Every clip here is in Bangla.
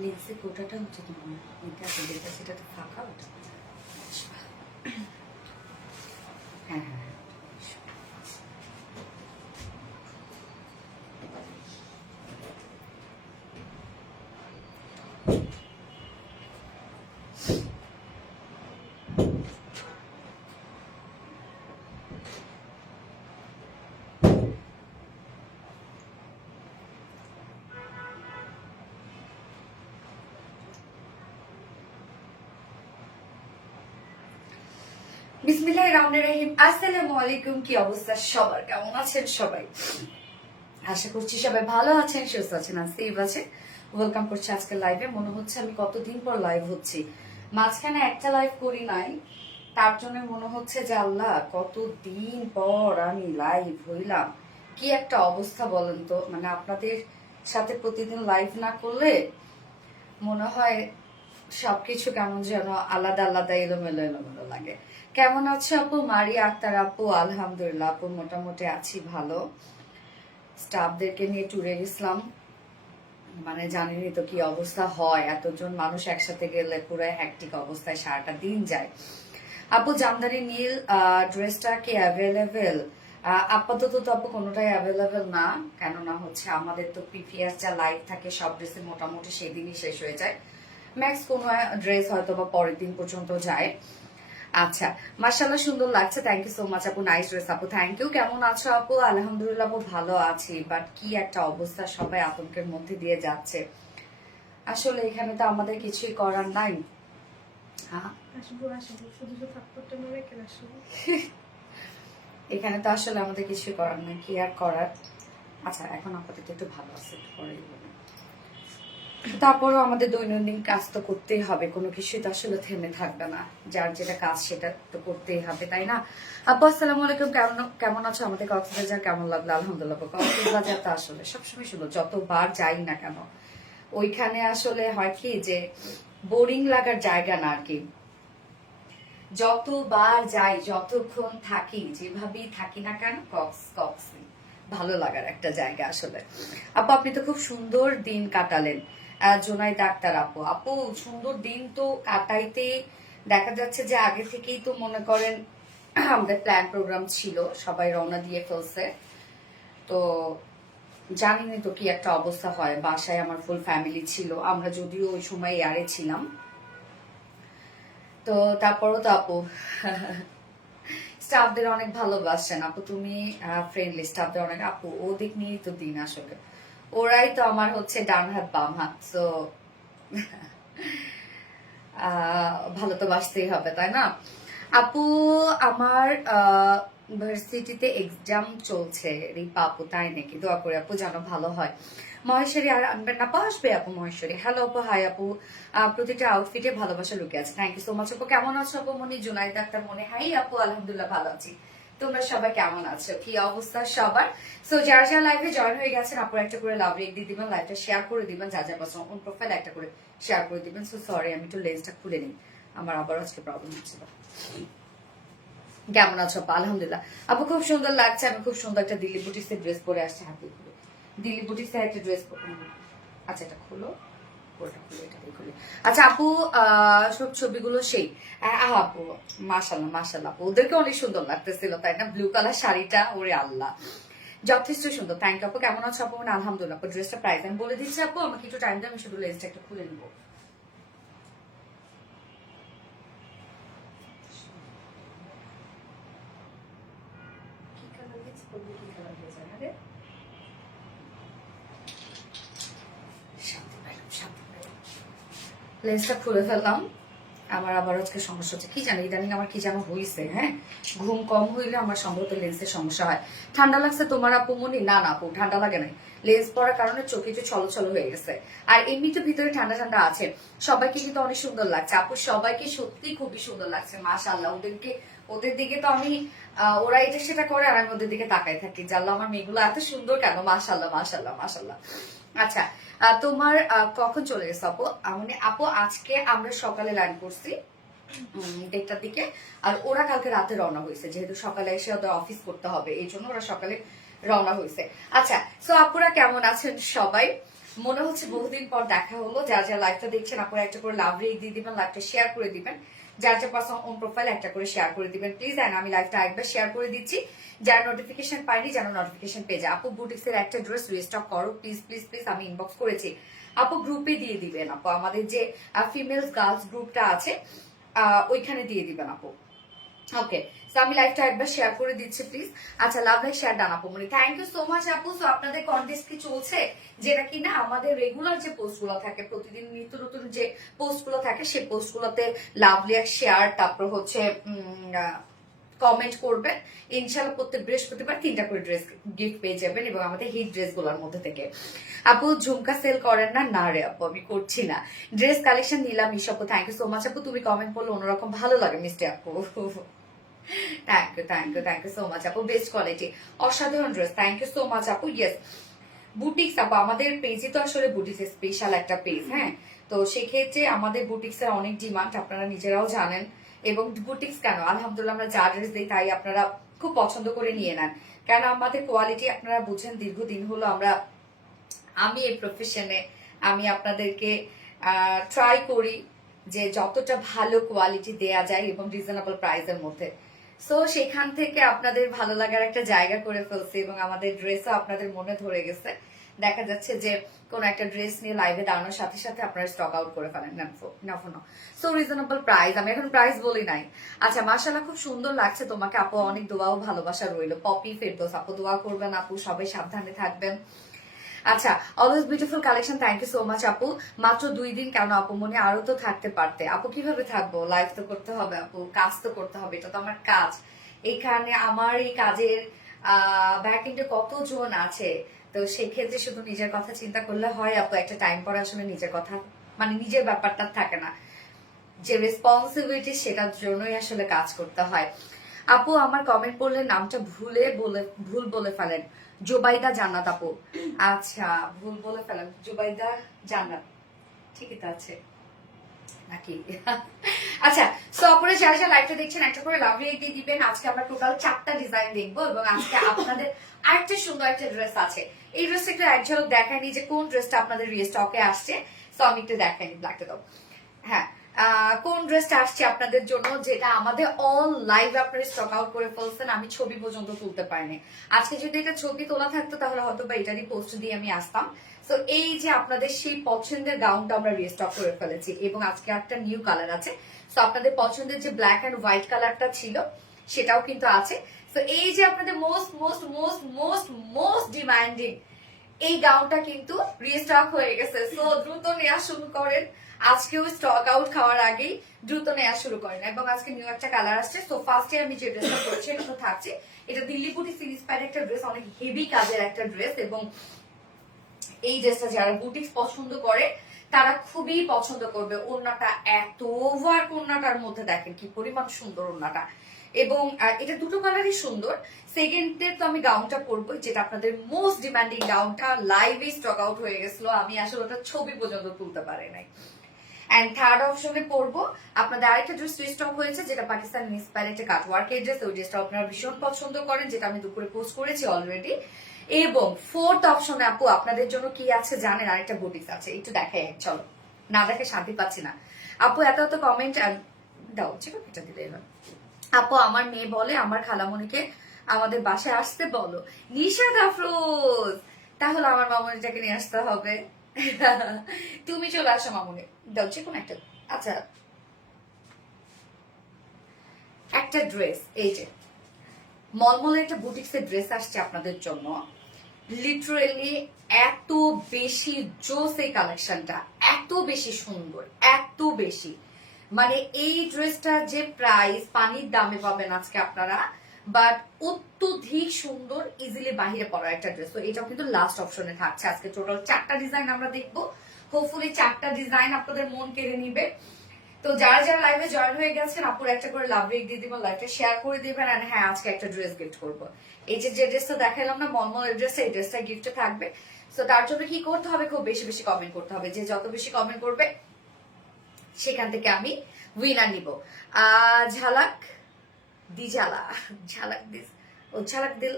লেন্সের কোটাটা হচ্ছে তোমার এটা যেটা সেটা তো ফাঁকা ওটা। হ্যাঁ হ্যাঁ বিসমিল্লাহির রহমানির রহিম। আসসালামু আলাইকুম। কি অবস্থা সবার, কেমন আছেন সবাই? আশা করছি সবাই ভালো আছেন, সুস্থ আছেন আর সেফ আছেন। ওয়েলকাম করছি আজকে লাইভে। মনে হচ্ছে আমি কতদিন পর লাইভ হচ্ছি, মাঝখানে একটা লাইভ করি নাই, তার জন্য মনে হচ্ছে যে আল্লাহ কতদিন পর আমি লাইভ হইলাম। কি একটা অবস্থা বলেন তো, মানে আপনাদের সাথে প্রতিদিন লাইভ না করলে মনে হয় সবকিছু কেমন যেন আলাদা আলাদা এলোমেলো এলোমেলো লাগে। কেমন আছে আপু? মারিয়া আক্তার আপু আলহামদুলিল্লাহ আপু মোটামুটি আছি ভালো। স্টাফদেরকে নিয়ে ট্যুরে গেছিলাম, মানে জানেনই তো কি অবস্থা হয়, এতজন মানুষ একসাথে গেলে পুরো হ্যাকটিক অবস্থায় সারাটা দিন যায়। আপু জামদানি নীল ড্রেসটা কি অ্যাভেলেবেল? আপাতত তো আপু কোনোটাই অ্যাভেলেবেল না, কেননা হচ্ছে আমাদের তো প্রিভিয়াস যা লাইভ থাকে সব ড্রেসে মোটামুটি সেদিনই শেষ হয়ে যায়। ম্যাক্স কোনো ড্রেস হয়তো বা পরের দিন পর্যন্ত যায়। আচ্ছা, মাশাআল্লাহ সুন্দর লাগছে, থ্যাংক ইউ সো মাচ আপু, নাইস ড্রেস আপু, থ্যাংক ইউ। কেমন আছো আপু? আলহামদুলিল্লাহ আপু ভালো আছি, বাট কি একটা অবস্থা, সবাই আতঙ্কের মধ্যে দিয়ে যাচ্ছে। আসলে এখানে তো আমাদের কিছুই করার নাই। এখানে তো আসলে আমাদের কিছু করার নাই, কি আর করার। আচ্ছা এখন আপাতত একটু ভালো আছে, পরে তারপরও আমাদের দৈনন্দিন কাজ তো করতেই হবে, কোনো কিছুই তো আসলে থেমে থাকবে না, যার যেটা কাজ সেটা তো করতেই হবে, তাই না? আপু আসসালামু আলাইকুম, কেমন আছো? আমাদের কক্সবাজার কেমন লাগলো? আলহামদুলিল্লাহ। কক্সবাজার তো আসলে সবসময় শুনো, যতবার যাই না কেন ওইখানে আসলে হয় কি যে বোরিং লাগার জায়গা না আর কি। যতবার যাই, যতক্ষণ থাকি, যেভাবেই থাকি না কেন কক্স ভালো লাগার একটা জায়গা আসলে। আপু আপনি তো খুব সুন্দর দিন কাটালেন। জোনাই ডাক্তার আপু, আপু সুন্দর দিন তো কাটাইতে দেখা যাচ্ছে যে আগে থেকেই তো মনে করেন আমাদের প্ল্যান প্রোগ্রাম ছিল, সবাই রওনা দিয়ে ফেলছে। তো জানিনি তো কি একটা অবস্থা হয়, বাসায় আমার ফুল ফ্যামিলি ছিল, আমরা যদিও ওই সময় এয়ারে ছিলাম। তো তারপরও তো আপু স্টাফদের অনেক ভালোবাসেন আপু, তুমি ফ্রেন্ডলি স্টাফদের অনেক। আপু ওদিক নিয়েই তো দিন আসলে, ওরাই তো আমার হচ্ছে ডান হাত বাম হাত, তো ভালো তো বাসতেই হবে, তাই না? আপু আমার ভার্সিটিতে এক্সাম চলছে রিপা আপু, তাই নাকি? দোয়া করে আপু যেন ভালো হয়। মহেশ্বরী আর আনবেন না? আসবে আপু মহেশ্বরী। হ্যালো আপু, হাই আপু। প্রতিটা আউটফিটে ভালোবাসা লুকে আছে, থ্যাংক ইউ সো মাচ আপু। কেমন আছো আপু? মনি জুনাইদ ডাক্তার মনে। হাই আপু আলহামদুলিল্লাহ ভালো আছি, তোমরা সবাই কেমন আছো? কি অবস্থা সবার? সো যারা যারা লাইভে জয়েন হয়ে গেছেন আপুর একটা করে লাভ রেক দিয়ে দিবেন, লাইভটা শেয়ার করে দিবেন, যা যা পছন্দ কোন প্রোফাইল একটা করে শেয়ার করে দিবেন। সো সরি আমি একটু লেন্সটা খুলে নিই, আমার আবার আজকে প্রবলেম হচ্ছিল। কেমন আছো আপু? আলহামদুলিল্লাহ আপু খুব সুন্দর লাগছে, আমি খুব সুন্দর একটা দিল্লি বুটিক্সের ড্রেস পরে আসছি, হাতে খুলে দিল্লি বুটিক্সের একটা ড্রেস। আচ্ছা এটা খুলো, আচ্ছা আপু সব ছবিগুলো সেই আপু মাশাল্লাহ মাশাল্লাহ আপু, ওদেরকে অনেক সুন্দর লাগতেছিল তাই না? ব্লু কালার শাড়িটা, ওরে আল্লাহ যথেষ্ট সুন্দর, থ্যাংক ইউ আপু। কেমন আছো আপু? আলহামদুলিল্লাহ আপু। ড্রেসটা প্রাইস আমি বলে দিচ্ছি আপু, আমাকে একটু টাইম দেন, আমি শুধু লেন্সটা একটু খুলে নিবো। লেন্সটা খুলে ফেললাম, আমার আবার আজকে সমস্যা হচ্ছে, কি জানি ইদানিং আমার কি যেন হয়েছে। হ্যাঁ ঘুম কম হইলে আমার সম্ভবত লেন্সের সমস্যা হয়। ঠান্ডা লাগছে তোমার আপু মনি? না না আপু ঠান্ডা লাগে নাই, লেন্স পরার কারণে চোখে একটু ছলো ছলো হয়ে গেছে, আর এমনিতে ভিতরে ঠান্ডা ঠান্ডা আছে। সবাইকে কিন্তু অনেক সুন্দর লাগছে আপু, সবাইকে সত্যি খুবই সুন্দর লাগছে মাশাআল্লাহ। ওদের দিকে তো আমি ওরা এটা সেটা করে আর আমি ওদের দিকে তাকাই থাকি, জানলো আমার মেয়েগুলো এত সুন্দর কেন, মাশাআল্লাহ মাশাআল্লাহ মাশাআল্লাহ। আচ্ছা তোমার কখন চলে গেছে আপু? মানে আপু আজকে আমরা সকালে লাইন করছি, দেড়টার দিকে। আর ওরা কালকে রাতে রওনা হয়েছে, যেহেতু সকালে এসে ওদের অফিস করতে হবে, এই জন্য ওরা সকালে রওনা হয়েছে। আচ্ছা, সো আপুরা কেমন আছেন সবাই? মনে হচ্ছে বহুদিন পর দেখা হলো। যার যার লাইভটা দেখছেন আপনারা একটা করে লাভ রেক দিয়ে দিবেন, লাইভটা শেয়ার করে দিবেন, যার যার পার্সোনাল ওন প্রোফাইল একটা করে শেয়ার করে দিবেন প্লিজ। এন্ড আমি লাইভটা একবার শেয়ার করে দিচ্ছি, যার নোটিফিকেশন পাইনি যেন নোটিফিকেশন পেয়ে যায়। আপু বুটিক্স এর একটা ড্রেস রিস্টক করো প্লিজ প্লিজ প্লিজ, আমি ইনবক্স করেছি, আপু গ্রুপে দিয়ে দিবেন। আপু আমাদের যে ফিমেলস গার্লস গ্রুপটা আছে ওইখানে দিয়ে দিবেন আপু। ওকে, সো আমি লাইভটা একবার শেয়ার করে দিচ্ছি প্লিজ। আচ্ছা, লাভ লাইক শেয়ার ডান আপু, মানে থ্যাংক ইউ সো মাচ আপু। সো আপনাদের কন্টেস্ট কি চলছে, যেটা কিনা আমাদের রেগুলার যে পোস্টগুলো থাকে, প্রতিদিন নিত্য নতুন যে পোস্টগুলো থাকে, সেই পোস্টগুলোতে লাভ লাইক শেয়ার, তারপর হচ্ছে কমেন্ট করবেন। ইনশাআল্লাহ প্রত্যেক বৃহস্পতিবার 3টা করে ড্রেস গিফট পেয়ে যাবেন, এবং আমাদের হিট ড্রেসগুলোর মধ্যে থেকে। আপু ঝুমকা সেল করেন না? না রে আপু, আমি করছি না। ড্রেস কালেকশন নিলাম আপু, থ্যাংক ইউ সো মাচ আপু। তুমি কমেন্ট করলে অন্যরকম ভালো লাগে মিস্টার আপু। থ্যাংক ইউ সো মাচ আপু, বেস্ট কোয়ালিটি, অসাধারণ dress, thank you so much আপু। ইয়েস, বুটিক্স আপু, আমাদের পেজে তো আসলে বুটিক্স স্পেশাল একটা পেজ, হ্যাঁ। তো সেক্ষেত্রে আমাদের বুটিক্স এর অনেক ডিমান্ড, আপনারা নিজেরাও জানেন। এবং বুটিক্স কেন, আলহামদুলিল্লাহ আমরা যা ড্রেস দিই তাই আপনারা খুব পছন্দ করে নিয়ে নেন, কেন আমাদের কোয়ালিটি আপনারা বুঝেন। দীর্ঘদিন হলো আমি এই প্রফেশনে, আমি আপনাদেরকে ট্রাই করি যে যতটা ভালো কোয়ালিটি দেয়া যায় এবং রিজনেবল প্রাইসের মধ্যে। সো সেখান থেকে আপনাদের ভালো লাগার একটা জায়গা করে ফেলছি, এবং আমাদের ড্রেসও আপনাদের মনে ধরে গেছে। দেখা যাচ্ছে যে কোন একটা ড্রেস নিয়ে লাইভে দাঁড়ানোর সাথে সাথে আপনারা স্টক আউট করে ফেলেন। সো রিজনেবল প্রাইস, আমি এখন প্রাইস বলি নাই। আচ্ছা, মাশাআল্লাহ খুব সুন্দর লাগছে তোমাকে আপু, অনেক দোয়া ও ভালোবাসা রইলো। পপি ফেরদৌস আপু, দোয়া করবেন আপু, সবাই সাবধানে থাকবেন। আচ্ছা, always beautiful collection, thank you so much আপু। মাত্র 2 দিন কেন আপু, মনে আরো তো থাকতে পারতে আপু। কিভাবে থাকবো, লাইভ তো করতে হবে আপু, কাজ তো করতে হবে, এটা তো আমার কাজ। এখানে আমার এই কাজের ব্যাকএন্ডে কতজন আছে, তো সেক্ষেত্রে শুধু নিজের কথা চিন্তা করলে হয় আপু? একটা টাইম পর আসলে নিজের কথা, মানে নিজের ব্যাপারটা থাকে না, যে রেসপন্সিবিলিটি, সেটার জন্যই আসলে কাজ করতে হয়। আপু আমার কমেন্ট পড়লে নামটা ভুল বলে ফেলেন, জুবাইদা জান্নাত আপু। আচ্ছা, ভুল বলে ফেলেন, জুবাইদা জান্নাত, ঠিকই তো আছে নাকি? আচ্ছা, সো আপনারা যারা যারা লাইভটা দেখছেন একটা করে লাভ রেট দিয়ে দিবেন। আজকে আমরা টোটাল 4টা ডিজাইন দেখবো, এবং আজকে আপনাদের আরেকটা সুন্দর একটা ড্রেস আছে। এই ড্রেসটা একটু এক ঝলক দেখায়নি যে কোন ড্রেসটা আপনাদের রিস্টকে আসছে। সো আমি একটু দেখাইনি, ব্ল্যাকটা দাও। হ্যাঁ, কোন ড্রেসটা আসছে আপনাদের জন্য, যেটা আমাদের অল লাইভ আপনারা স্টক আউট করে ফেলছেন, আমি ছবি পর্যন্ত তুলতে পারিনি। আজকে যদি এটা ছবি তোলা থাকতো তাহলে হয়তো বা এটারই পোস্ট দিয়ে আমি আসতাম। তো এই যে আপনাদের সেই পছন্দের গাউনটা আমরা রিস্টক করে ফেলেছি, এবং আজকে একটা নিউ কালার আছে। তো আপনাদের পছন্দের যে ব্ল্যাক এন্ড হোয়াইট কালারটা ছিল সেটাও কিন্তু আছে। তো এই যে আপনাদের most most most most most demanding এই গাউনটা কিন্তু রিস্টক হয়ে গেছে। সো দ্রুত নেওয়া শুরু করেন, আজকেও স্টক আউট খাওয়ার আগেই দ্রুত নেওয়া শুরু করেন। এবং আজকে নিউ একটা কালার আসছে। তো ফার্স্টে আমি যে ড্রেসটা পরেছি এটা তো থাকছে, এটা দিল্লি বুটি সিরিজ পায়ের একটা ড্রেস, অনেক হেভি কাজের একটা ড্রেস। এবং এই ড্রেসটা যারা বুটিক্স পছন্দ করে তারা খুবই পছন্দ করবে। ওড়নাটা এত ওভার, ওড়নাটার মধ্যে দেখেন কি পরিমাণ সুন্দর ওড়নাটা, এবং এটা দুটো কালারই সুন্দর। সেকেন্ডে তো আমি গাউনটা পরবো, যেটা আপনাদের মোস্ট ডিমান্ডিং গাউনটা, লাইভে স্টক আউট হয়ে গেছিল, আমি আসলে ওটা ছবি পর্যন্ত তুলতে পারি নাই। এন্ড থার্ড অপশনে পড়বো আপনাদের আরেকটা ড্রেস স্টক হয়েছে, যেটা পাকিস্তান ইন্সপায়ার একটা কাটওয়ার্কের ড্রেস। ওই ড্রেসটা আপনারা ভীষণ পছন্দ করেন, যেটা আমি দুপুরে পোস্ট করেছি অলরেডি। এবং ফোর্থ অপশনে আপু আপনাদের জন্য কি আছে জানেন, আরেকটা বুটিক্স আছে, একটু দেখাই, চলো না দেখে শান্তি পাচ্ছি না। আপু এত এত কমেন্ট দাও, ঠিক আছে এটা দিলে এবার। আপু আমার মেয়ে বলে আমার খালামণিকে আমাদের বাসায় আসতে বলো। নিশাদ আফরোজ, তাহলে আমার মামনিটাকে নিয়ে আসতে হবে। তুমি চলে আসো মামুনি, দাও যে কোনো একটা। আচ্ছা, একটা ড্রেস, এই যে মলমলে একটা বুটিক্সের ড্রেস আসছে আপনাদের জন্য, লিটারেলি এত বেশি জোস এই কালেকশনটা, এত বেশি সুন্দর, এত বেশি, মানে এই ড্রেসটা যে প্রাইস পানির দামে পাবেন আজকে আপনারা, বাট অত্যধিক সুন্দর, ইজিলি বাহিরে পড়ার একটা ড্রেস। তো এটাও কিন্তু লাস্ট অপশনে থাকছে। আজকে টোটাল 4টা ডিজাইন আমরা দেখবো, হোপফুলি 4টা ডিজাইন আপনাদের মন কেড়ে নিবে। তো যারা যারা লাইভে জয়েন হয়ে গেছেন আপুর একটা করে লাভ রেক দিয়ে দিবেন, লাইভটা শেয়ার করে দিবেন। আর হ্যাঁ, আজকে একটা ড্রেস গিফট করবো। এই যে ড্রেসটা দেখালাম না মলমল ড্রেস, এই ড্রেসটা গিফটে থাকবে। তো তার জন্য কি করতে হবে, খুব বেশি বেশি কমেন্ট করতে হবে। যে যত বেশি কমেন্ট করবে সেখান থেকে আমি উইনার নিব। ঝালাক দি ঝালা, ঝালাক দি, ও ঝালাক দিল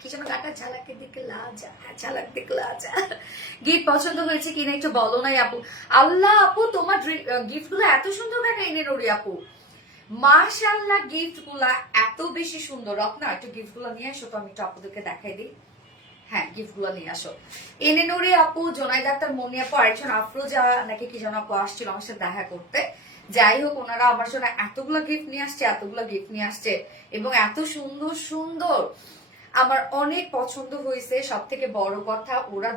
কি যেন গাটা, ঝালাকের দিকে লাজা, ঝালাক দিকে লাজা। গিফট পছন্দ হয়েছে কিনা একটু বলো নাই আপু। আল্লাহ আপু তোমার গিফট গুলো এত সুন্দর কেন এনে নড়ি আপু, মাশাআল্লাহ গিফট গুলা এত বেশি সুন্দর। রত্না একটু গিফট গুলো নিয়ে আসো তো, আমি একটু আপুদেরকে দেখাই দিই। হ্যাঁ গিফট গুলো নিয়ে আসো। এনে নুরি আপু, জোনাইদ আক্তার, মনি আপু, আরেকজন আফরোজা নাকি কি যেন আপু আসছিল আমার সাথে দেখা করতে। যাই হোক ওনারা আমার জন্য এতগুলো গিফট নিয়ে আসছে, এতগুলো গিফট নিয়ে আসছে এবং এত সুন্দর সুন্দর, আমার অনেক পছন্দ হয়েছে। সব থেকে বড় কথা ওনারা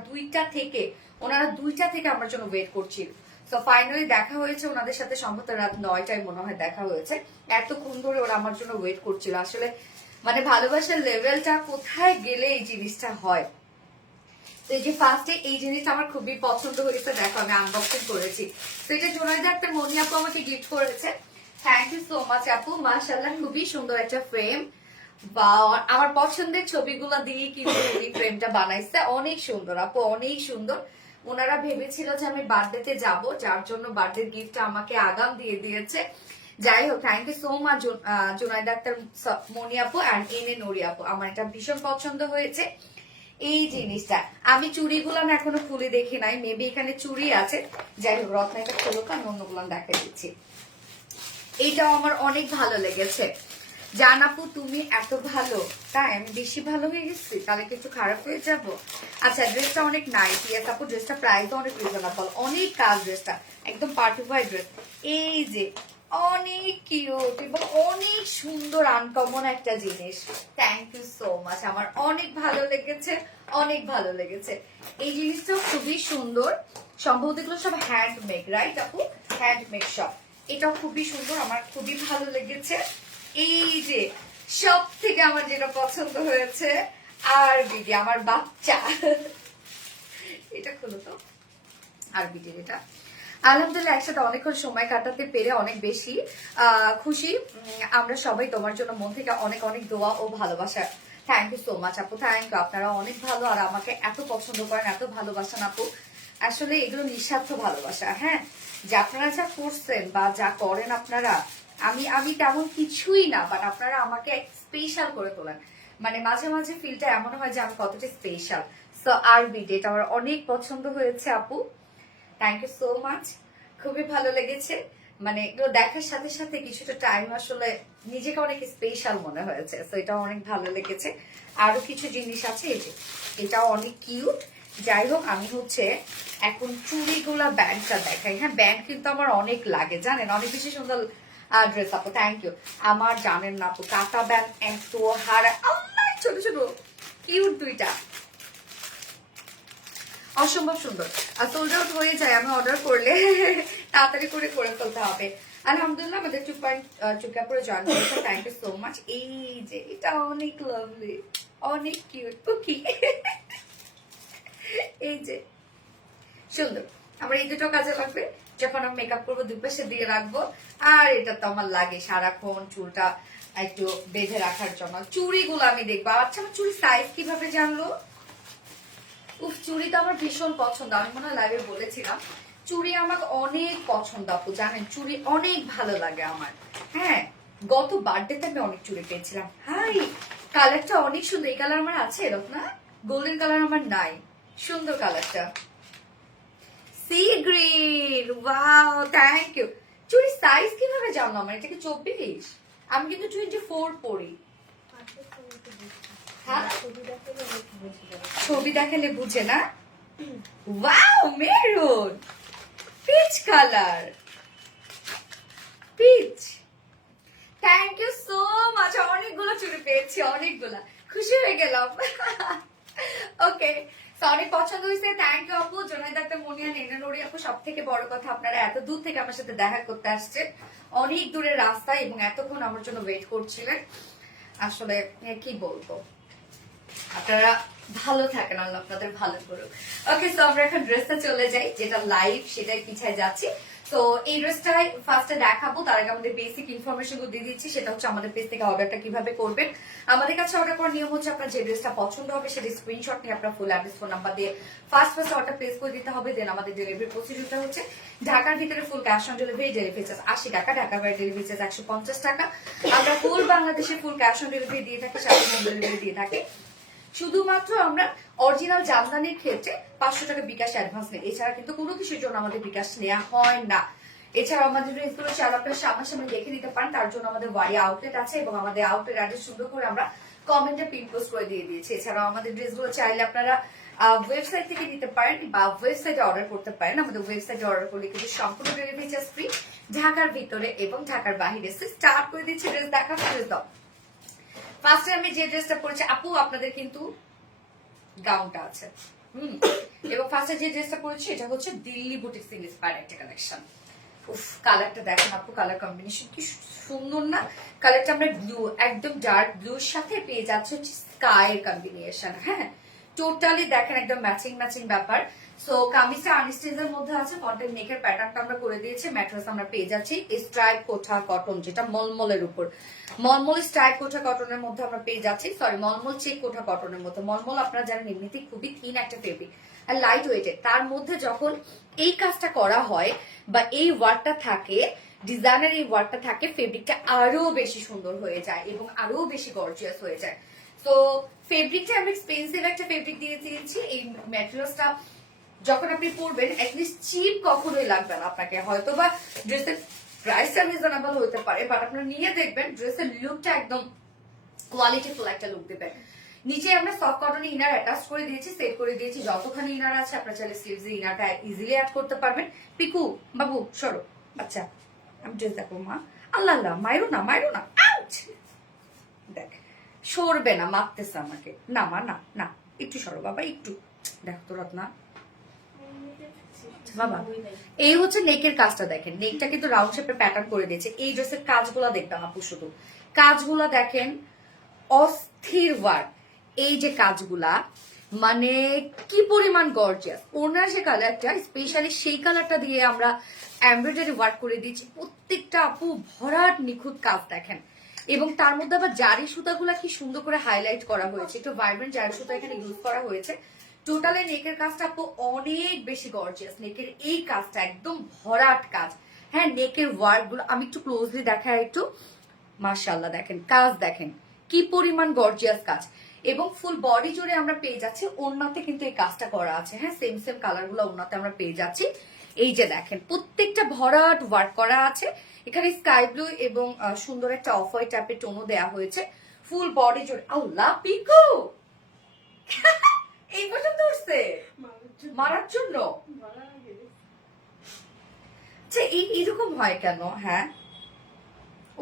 দুইটা থেকে আমার জন্য ওয়েট করছিল। তো ফাইনালি দেখা হয়েছে ওনাদের সাথে, সম্ভবত রাত 9টায় মনে হয় দেখা হয়েছে। এতক্ষণ ধরে ওরা আমার জন্য ওয়েট করছিল। আসলে মানে ভালোবাসার লেভেলটা কোথায় গেলে এই জিনিসটা হয়। তো এই যে ফার্স্টে এই জিনিসটা আমার খুবই পছন্দ হয়েছে, দেখো আমি আনবক্সিং করেছি। তো এটা জোনাইদা একটা মনি আপু আমাকে গিফট করেছে, থ্যাংক ইউ সো মাচ আপু। মাশাআল্লাহ খুবই সুন্দর একটা ফ্রেম, বা আমার পছন্দের ছবিগুলো দিয়ে কিন্তু এই ফ্রেমটা বানাইছে। অনেক সুন্দর আপু, অনেক সুন্দর। ওনারা ভেবেছিল যে আমি বার্থডেতে যাব, যার জন্য বার্থডে গিফটটা আমাকে আগাম দিয়ে দিয়েছে। যাই হোক thank you so much Jonaida Akter, Moni আপু অ্যান্ড এনে নরি আপু, আমার এটা ভীষণ পছন্দ হয়েছে। এই জিনিসটা আমি চুড়িগুলো এখনো খুলে দেখি নাই, মেবি এখানে চুড়ি আছে। যাই হোক রত্না এটা খুলো, আমি অন্যগুলো দেখা দিচ্ছি। এইটাও আমার অনেক ভালো লেগেছে। জান আপু তুমি এত ভালো, তাই আমি বেশি ভালো হয়ে গেছি, তাহলে কি একটু খারাপ হয়ে যাব? আচ্ছা ড্রেসটা অনেক নাইস, ইয়েস আপু ড্রেসটা প্রাইস অনেক রিজনেবল, অনেক কাজ ড্রেসটা, একদম পার্টি ওয়্যার ড্রেস। এই যে অনেক কিউট এবং অনেক সুন্দর আনকমন একটা জিনিস। থ্যাংক ইউ সো মাচ, আমার অনেক ভালো লেগেছে, অনেক ভালো লেগেছে। এই জিনিসটা খুবই সুন্দর, সম্ভবত এগুলো সব হ্যান্ডমেড, রাইট আপু? হ্যান্ডমেড সব। এটাও খুবই সুন্দর, আমার খুবই ভালো লেগেছে। এই যে সব থেকে আমার যেটা পছন্দ হয়েছে, আর বিডি আমার বাচ্চা, এটা খুলো তো, আর বিডি এটা। আলহামদুলিল্লাহ একসাথে অনেকক্ষণ সময় কাটাতে পেরে অনেক বেশি খুশি। আমরা সবাই তোমার জন্য মন থেকে অনেক অনেক দোয়া ও ভালোবাসা। থ্যাংক ইউ সো মাচ আপু, থ্যাংক ইউ। আপনারা অনেক ভালো আর আমাকে এত পছন্দ করেন, এত ভালোবাসেন আপু। আসলে এগুলো নিঃস্বার্থ ভালোবাসা। হ্যাঁ, যে আপনারা যা করছেন বা যা করেন আপনারা, আমি তেমন কিছুই না, বাট আপনারা আমাকে স্পেশাল করে তোলেন। মানে মাঝে মাঝে ফিলটা এমন হয় যে আমি কতটা স্পেশাল। সো আর বিডি এটা আমার অনেক পছন্দ হয়েছে আপু, থ্যাংক ইউ সো মাচ। খুবই ভালো লেগেছে, মানে এগুলো দেখার সাথে সাথে কিছুটা টাইম আসলে নিজেকে অনেক স্পেশাল মনে হয়েছে। তো এটা অনেক ভালো লেগেছে। আরো কিছু জিনিস আছে, এই যে এটাও অনেক কিউট। যাই হোক আমি হচ্ছে এখন চুড়িগুলা ব্যান্ডটা দেখাই। হ্যাঁ ব্যান্ড কিন্তু আমার অনেক লাগে জানেন, অনেক বেশি সুন্দর ড্রেস আপু, থ্যাংক ইউ। আমার জানেন না আপু কাটা ব্যান্ড এত হারা, ছোট ছোট কিউট দুইটা, অসম্ভব সুন্দর। আর সোল্ড আউট হয়ে যায় আমি অর্ডার করলে, তাড়াতাড়ি করে ফেলতে হবে। আলহামদুলিল্লাহ আমাদের 2.2 জয়েন করেছে, থ্যাংক ইউ সো মাচ। এই যে এটা অনেক লাভলি, অনেক কিউট কুকি। এই যে সুন্দর, আমার এই দুটো কাজে লাগবে। যখন আমি মেকআপ করবো দুই পাশে দিয়ে রাখবো। আর এটা তো আমার লাগে সারাক্ষণ চুলটা একটু বেঁধে রাখার জন্য। চুড়িগুলো আমি দেখবো। আচ্ছা আমার চুড়ি সাইজ কিভাবে জানলো? উফ চুড়ি তো আমার ভীষণ পছন্দ, আমি মনে হয় লাইভে বলেছিলাম চুড়ি আমার অনেক পছন্দ আপু, জানেন চুড়ি অনেক ভালো লাগে আমার। হ্যাঁ গত বার্থডেতে আমি অনেক চুড়ি পেয়েছিলাম। হাই কালারটা অনেক সুন্দর, এই কালার আমার আছে এরকম না, গোল্ডেন কালার আমার নাই, সুন্দর কালারটা, sea green, wow thank you. চুড়ি সাইজ কিভাবে জানলো আমার? এটা কি 24? আমি কিন্তু 24 পরি। ছবি দেখালে বুঝে না। Wow maroon peach colour, peach, thank you so much. অনেকগুলো চুড়ি পেয়েছি, অনেকগুলা, খুশি হয়ে গেলাম। ওকে অনেক পছন্দ হয়েছে, থ্যাংক ইউ আপু। জোনাইদা আক্তার, মনিয়া, নেনা নড়ি আপু, সব থেকে বড় কথা আপনারা এত দূর থেকে আমার সাথে দেখা করতে আসছে, অনেক দূরের রাস্তা এবং এতক্ষণ আমার জন্য ওয়েট করছিলেন। আসলে কি বলবো, আপনারা ভালো থাকেন, আল্লাহ আপনাদের ভালো করুক। ওকে সো আমরা এখন ড্রেসটা চলে যাই, যেটা লাইভ সেটাই পিছায় যাচ্ছি। তো এই ড্রেসটাই ফার্স্টে দেখাবো, তার আগে আমাদের বেসিক ইনফরমেশন গুলো দিয়ে দিচ্ছি। সেটা হচ্ছে আমাদের পেজ থেকে অর্ডারটা কিভাবে করবেন। আমাদের কাছে অর্ডার করার নিয়ম হচ্ছে আপনার যে ড্রেসটা পছন্দ হবে সেটা স্ক্রিনশট নিয়ে আপনার ফুল অ্যাড্রেস ফোন নাম্বার দিয়ে ফার্স্ট অর্ডার প্লেস করে দিতে হবে। দেন আমাদের ডেলিভারি প্রসিডিউরটা হচ্ছে ঢাকার ভিতরে full cash on delivery, delivery charge 80 টাকা, ঢাকার বাইরে ডেলিভারি চার্জ 150 টাকা। আমরা ফুল বাংলাদেশে ফুল ক্যাশ অন ডেলিভারি দিয়ে থাকি, সাথে হোম ডেলিভারি দিয়ে থাকি। শুধুমাত্র আমরা অরিজিনাল জামদানির ক্ষেত্রে 500 টাকা বিকাশ অ্যাডভান্স নেই, এছাড়া কিন্তু কোনো কিছুর জন্য আমাদের বিকাশ নেওয়া হয় না। এছাড়াও আমাদের ড্রেসগুলো চাল আপনারা সামনাসামনি দেখে নিতে পারেন, তার জন্য আমাদের ওয়ারি আউটলেট আছে এবং আমাদের আউটলেট অ্যাড্রেস সুন্দর করে আমরা কমেন্টে পিন পোস্ট করে দিয়ে দিয়েছি। এছাড়াও আমাদের ড্রেসগুলো চাইলে আপনারা ওয়েবসাইট থেকে নিতে পারেন বা ওয়েবসাইটে অর্ডার করতে পারেন। আমাদের ওয়েবসাইটে অর্ডার করলে কিন্তু সম্পূর্ণ ডেলিভারি চার্জ ফ্রি, ঢাকার ভিতরে এবং ঢাকার বাইরে। স্টার্ট করে দিচ্ছি ড্রেস দেখা। ড্রেস দাও। ফার্স্টে আমি যে ড্রেসটা পরেছি আপু, আপনাদের কিন্তু গাউনটা আছে এবং ফার্স্টে যে ড্রেসটা পরেছি এটা হচ্ছে দিল্লি বুটিক্স ইন্সপায়ার্ড একটা কালেকশন। উফ, কালারটা দেখেন আপু, কালার কম্বিনেশন কি সুন্দর না। কালারটা আমরা ব্লু, একদম ডার্ক ব্লুর সাথে পেয়ে যাচ্ছে হচ্ছে স্কাই এর কম্বিনেশন। হ্যাঁ, টোটালি দেখেন একদম ম্যাচিং ম্যাচিং ব্যাপার। সো কামিজটা আনস্টিচের মধ্যে আছে, কন্টেন্ট নেকের প্যাটার্নটা আমরা করে দিয়েছি। ম্যাট্রেস আমরা পেয়ে যাচ্ছি স্ট্রাইপ কোঠা কটন, যেটা মলমলের উপর, মলমল স্ট্রাইপ কোঠা কটনের মধ্যে আমরা পেয়ে যাচ্ছি, সরি মলমল চেক কোঠা কটনের মধ্যে। মলমল আপনারা জানেন এমনিতেই খুবই থিন একটা ফেব্রিক আর লাইট ওয়েটেড, তার মধ্যে যখন এই কাজটা করা হয় বা এই ওয়ার্কটা থাকে, ডিজাইনের এই ওয়ার্কটা থাকে, ফেব্রিকটা আরো বেশি সুন্দর হয়ে যায় এবং আরো বেশি গর্জিয়াস হয়ে যায়। তো ফেব্রিকটা আমি এক্সপেন্সিভ একটা ফেব্রিক দিয়ে দিয়েছি। এই ম্যাটেরিয়ালসটা যখন আপনি পরবেন অ্যাটলিস্ট চিপ কখনোই লাগবে না আপনাকে। হয়তো বা ড্রেসের প্রাইসটা রিজনেবল হতে পারে, বাট আপনারা নিয়ে দেখবেন ড্রেসের লুকটা একদম কোয়ালিটিফুল একটা লুক দেবে। নিচে আমরা সফট কটনের ইনার অ্যাটাচ করে দিয়েছি, সেট করে দিয়েছি। যতখানি ইনার আছে আপনারা চাইলে স্লিভস এ ইনারটা ইজিলি অ্যাড করতে পারবেন। পিকু বাবু সরো, আচ্ছা আমি ড্রেস দেখো মা। আল্লাহ আল্লাহ, মাইরো না মাইরো না, আউট। দেখ সরবে না, মারতেছে আমাকে। না মা না না, একটু সরো বাবা একটু। দেখো তো রত্না বাবা, এই হচ্ছে নেকের কাজটা দেখেন, নেকটা কিন্তু রাউন্ড শেপের প্যাটার্ন করে দিয়েছে। এই ড্রেসের কাজগুলা দেখবেন আপু, শুধু কাজগুলা দেখেন, অস্থির ওয়ার্ক। এই যে কাজগুলা মানে কি পরিমাণ গর্জিয়াস। ওনার যে কালারটা স্পেশালি সেই কালারটা দিয়ে আমরা এমব্রয়ডারি ওয়ার্ক করে দিয়েছি। প্রত্যেকটা আপু ভরাট নিখুঁত কাজ দেখেন, এবং তার মধ্যে আবার জারি সুতাগুলা কি সুন্দর করে হাইলাইট করা হয়েছে, একটু ভাইব্রেন্ট জারি সুতা এখানে ইউজ করা হয়েছে। টোটালি নেকের কাজটা আপু অনেক বেশি গর্জিয়াস। নেকের এই কাজটা একদম ভরাট কাজ। হ্যাঁ, নেকের ওয়ার্ক গুলো আমি একটু ক্লোজলি দেখাই একটু। মাশাআল্লাহ দেখেন কাজ, দেখেন কি পরিমাণ গর্জিয়াস কাজ। এবং ফুল বডি জুড়ে আমরা পেয়ে যাচ্ছি, ওড়নাতে কিন্তু এই কাজটা করা আছে। হ্যাঁ, সেম সেম কালার গুলো ওড়নাতে আমরা পেয়ে যাচ্ছি। এই যে দেখেন প্রত্যেকটা ভরাট ওয়ার্ক করা আছে। এখানে স্কাই ব্লু এবং সুন্দর একটা অফ হোয়াইট টাইপের টোনও দেওয়া হয়েছে ফুল বডি জুড়ে। আল্লাহ পিকু এই পর্যন্ত উঠছে মারার জন্য। আচ্ছা এইরকম হয় কেন? হ্যাঁ,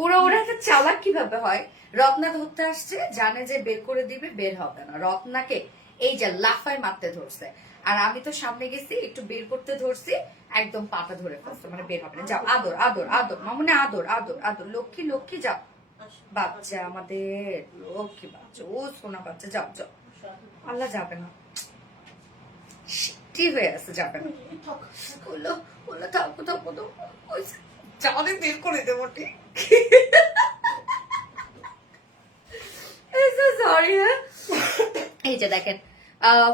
ওরা ওরা একটা চালাক কিভাবে হয়? রত্না ধরতে আসছে, জানে যে বের করে দিবে, বের হবে না। রত্নাকে এই যে লাফায় মারতে ধরছে, আর আমি তো সামনে গেছি একটু বের করতে ধরছি, একদম পাটা ধরে ফেলছে, মানে বের হবে না। যাও, আদর আদর আদর মামুনে, আদর আদর আদর, লক্ষ্মী লক্ষ্মী যাও বাচ্চা, আমাদের লক্ষ্মী বাচ্চা, ও সোনা বাচ্চা, যাও যাও। আল্লাহ যাবে না, ঠিক হয়ে আছে, যাবে না। বললো বললো থাকবো থাকবো তো চাঁদে বের করে দেবো। ঠিক সরি। হ্যাঁ, এই যে দেখেন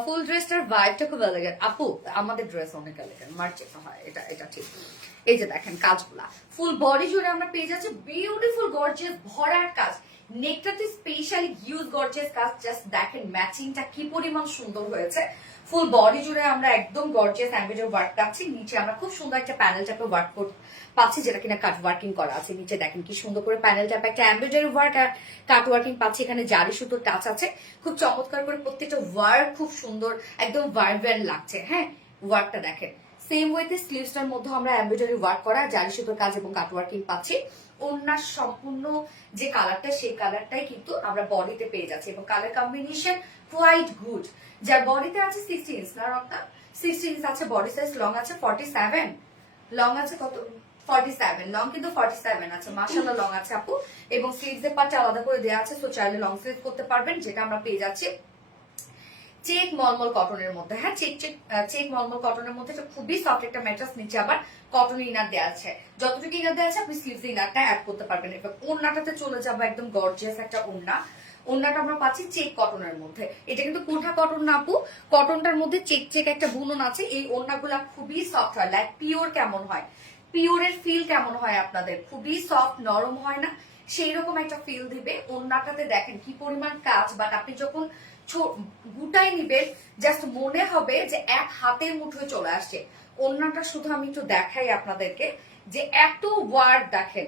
ফুল ড্রেসটার ভাইবটা খুব এলিগেন্ট আপু। আমাদের ড্রেস অনেক এলিগেন্ট, মার্চেন্ট হয়, এটা এটা ঠিক। এই যে দেখেন কাজগুলা ফুল বডি জুড়ে আমরা পেয়ে যাচ্ছি বিউটিফুল গর্জিয়াস ভরার কাজ। নেকটাতে স্পেশালি হিউজ গর্জিয়াস কাজ। জাস্ট দেখেন ম্যাচিংটা কি পরিমাণ সুন্দর হয়েছে। ফুল বডি জুড়ে আমরা একদম গর্জিয়াস এমব্রয়ডারি ওয়ার্ক পাচ্ছি। নিচে আমরা খুব সুন্দর একটা প্যানেল টাইপের ওয়ার্ক পাচ্ছি, যেটা কিনা কাট ওয়ার্কিং করা আছে। নিচে দেখেন কি সুন্দর করে প্যানেল টাইপের একটা এমব্রয়ডারি ওয়ার্ক আর কাট ওয়ার্কিং পাচ্ছি। এখানে জারি সুতোর টাচ আছে, খুব চমৎকার করে প্রত্যেকটা ওয়ার্ক খুব সুন্দর, একদম ভাইব্রেন্ট লাগছে। হ্যাঁ, ওয়ার্কটা দেখেন। সেম ওয়েতে স্লিভসটার মধ্যে আমরা এমব্রয়ডারি ওয়ার্ক করা, জারি সুতোর কাজ এবং কাট ওয়ার্কিং পাচ্ছি। ওনার সম্পূর্ণ যে কালারটা সেই কালারটাই কিন্তু আমরা বডিতে পেয়ে যাচ্ছি, এবং কালার কম্বিনেশন কোয়াইট গুড। যার বডিতে আছে 60 ইঞ্চ না রক্তা, 60 ইঞ্চ আছে বডি সাইজ, লং আছে 47, লং আছে কত 47, লং কিন্তু 47 আছে। মাশাআল্লাহ লং আছে আপু, এবং স্লিভস এর পার্টটা আলাদা করে দেওয়া আছে, সো চাইলে লং স্লিভ করতে পারবেন, যেটা আমরা পেয়ে যাচ্ছি চেক মলমল কটনের মধ্যে, হ্যাঁ চেক মলমল কটনের মধ্যে, এটা খুবই সফট একটা ম্যাট্রেস, নিচে আবার কটন ইনার দেওয়া আছে, যতটুকু ইনার দেওয়া আছে আপনি স্লিভস ইনারটা অ্যাড করতে পারবেন। এবার ওড়নাটাতে চলে যাবো, একদম গর্জিয়াস একটা ওড়না। ওড়নাটা আমরা পাচ্ছি চেক কটনের মধ্যে, এটা কিন্তু কোঠা কটন না আপু, কটনটার মধ্যে চেক চেক একটা বুনন আছে। এই ওড়নাগুলা খুবই সফট হয়, লাইক পিওর কেমন হয়, পিওরের ফিল কেমন হয় আপনাদের, খুবই সফট নরম হয় না, সেই রকম একটা ফিল দিবে। ওড়নাটাতে দেখেন কি পরিমাণ কাজ, বাট আপনি যখন গুটাই নিবেন জাস্ট মনে হবে যে এক হাতের মুঠোয় চলে আসছে। ওড়নাটা শুধু আমি একটু দেখাই আপনাদেরকে, যে এত ওয়ার্ড দেখেন,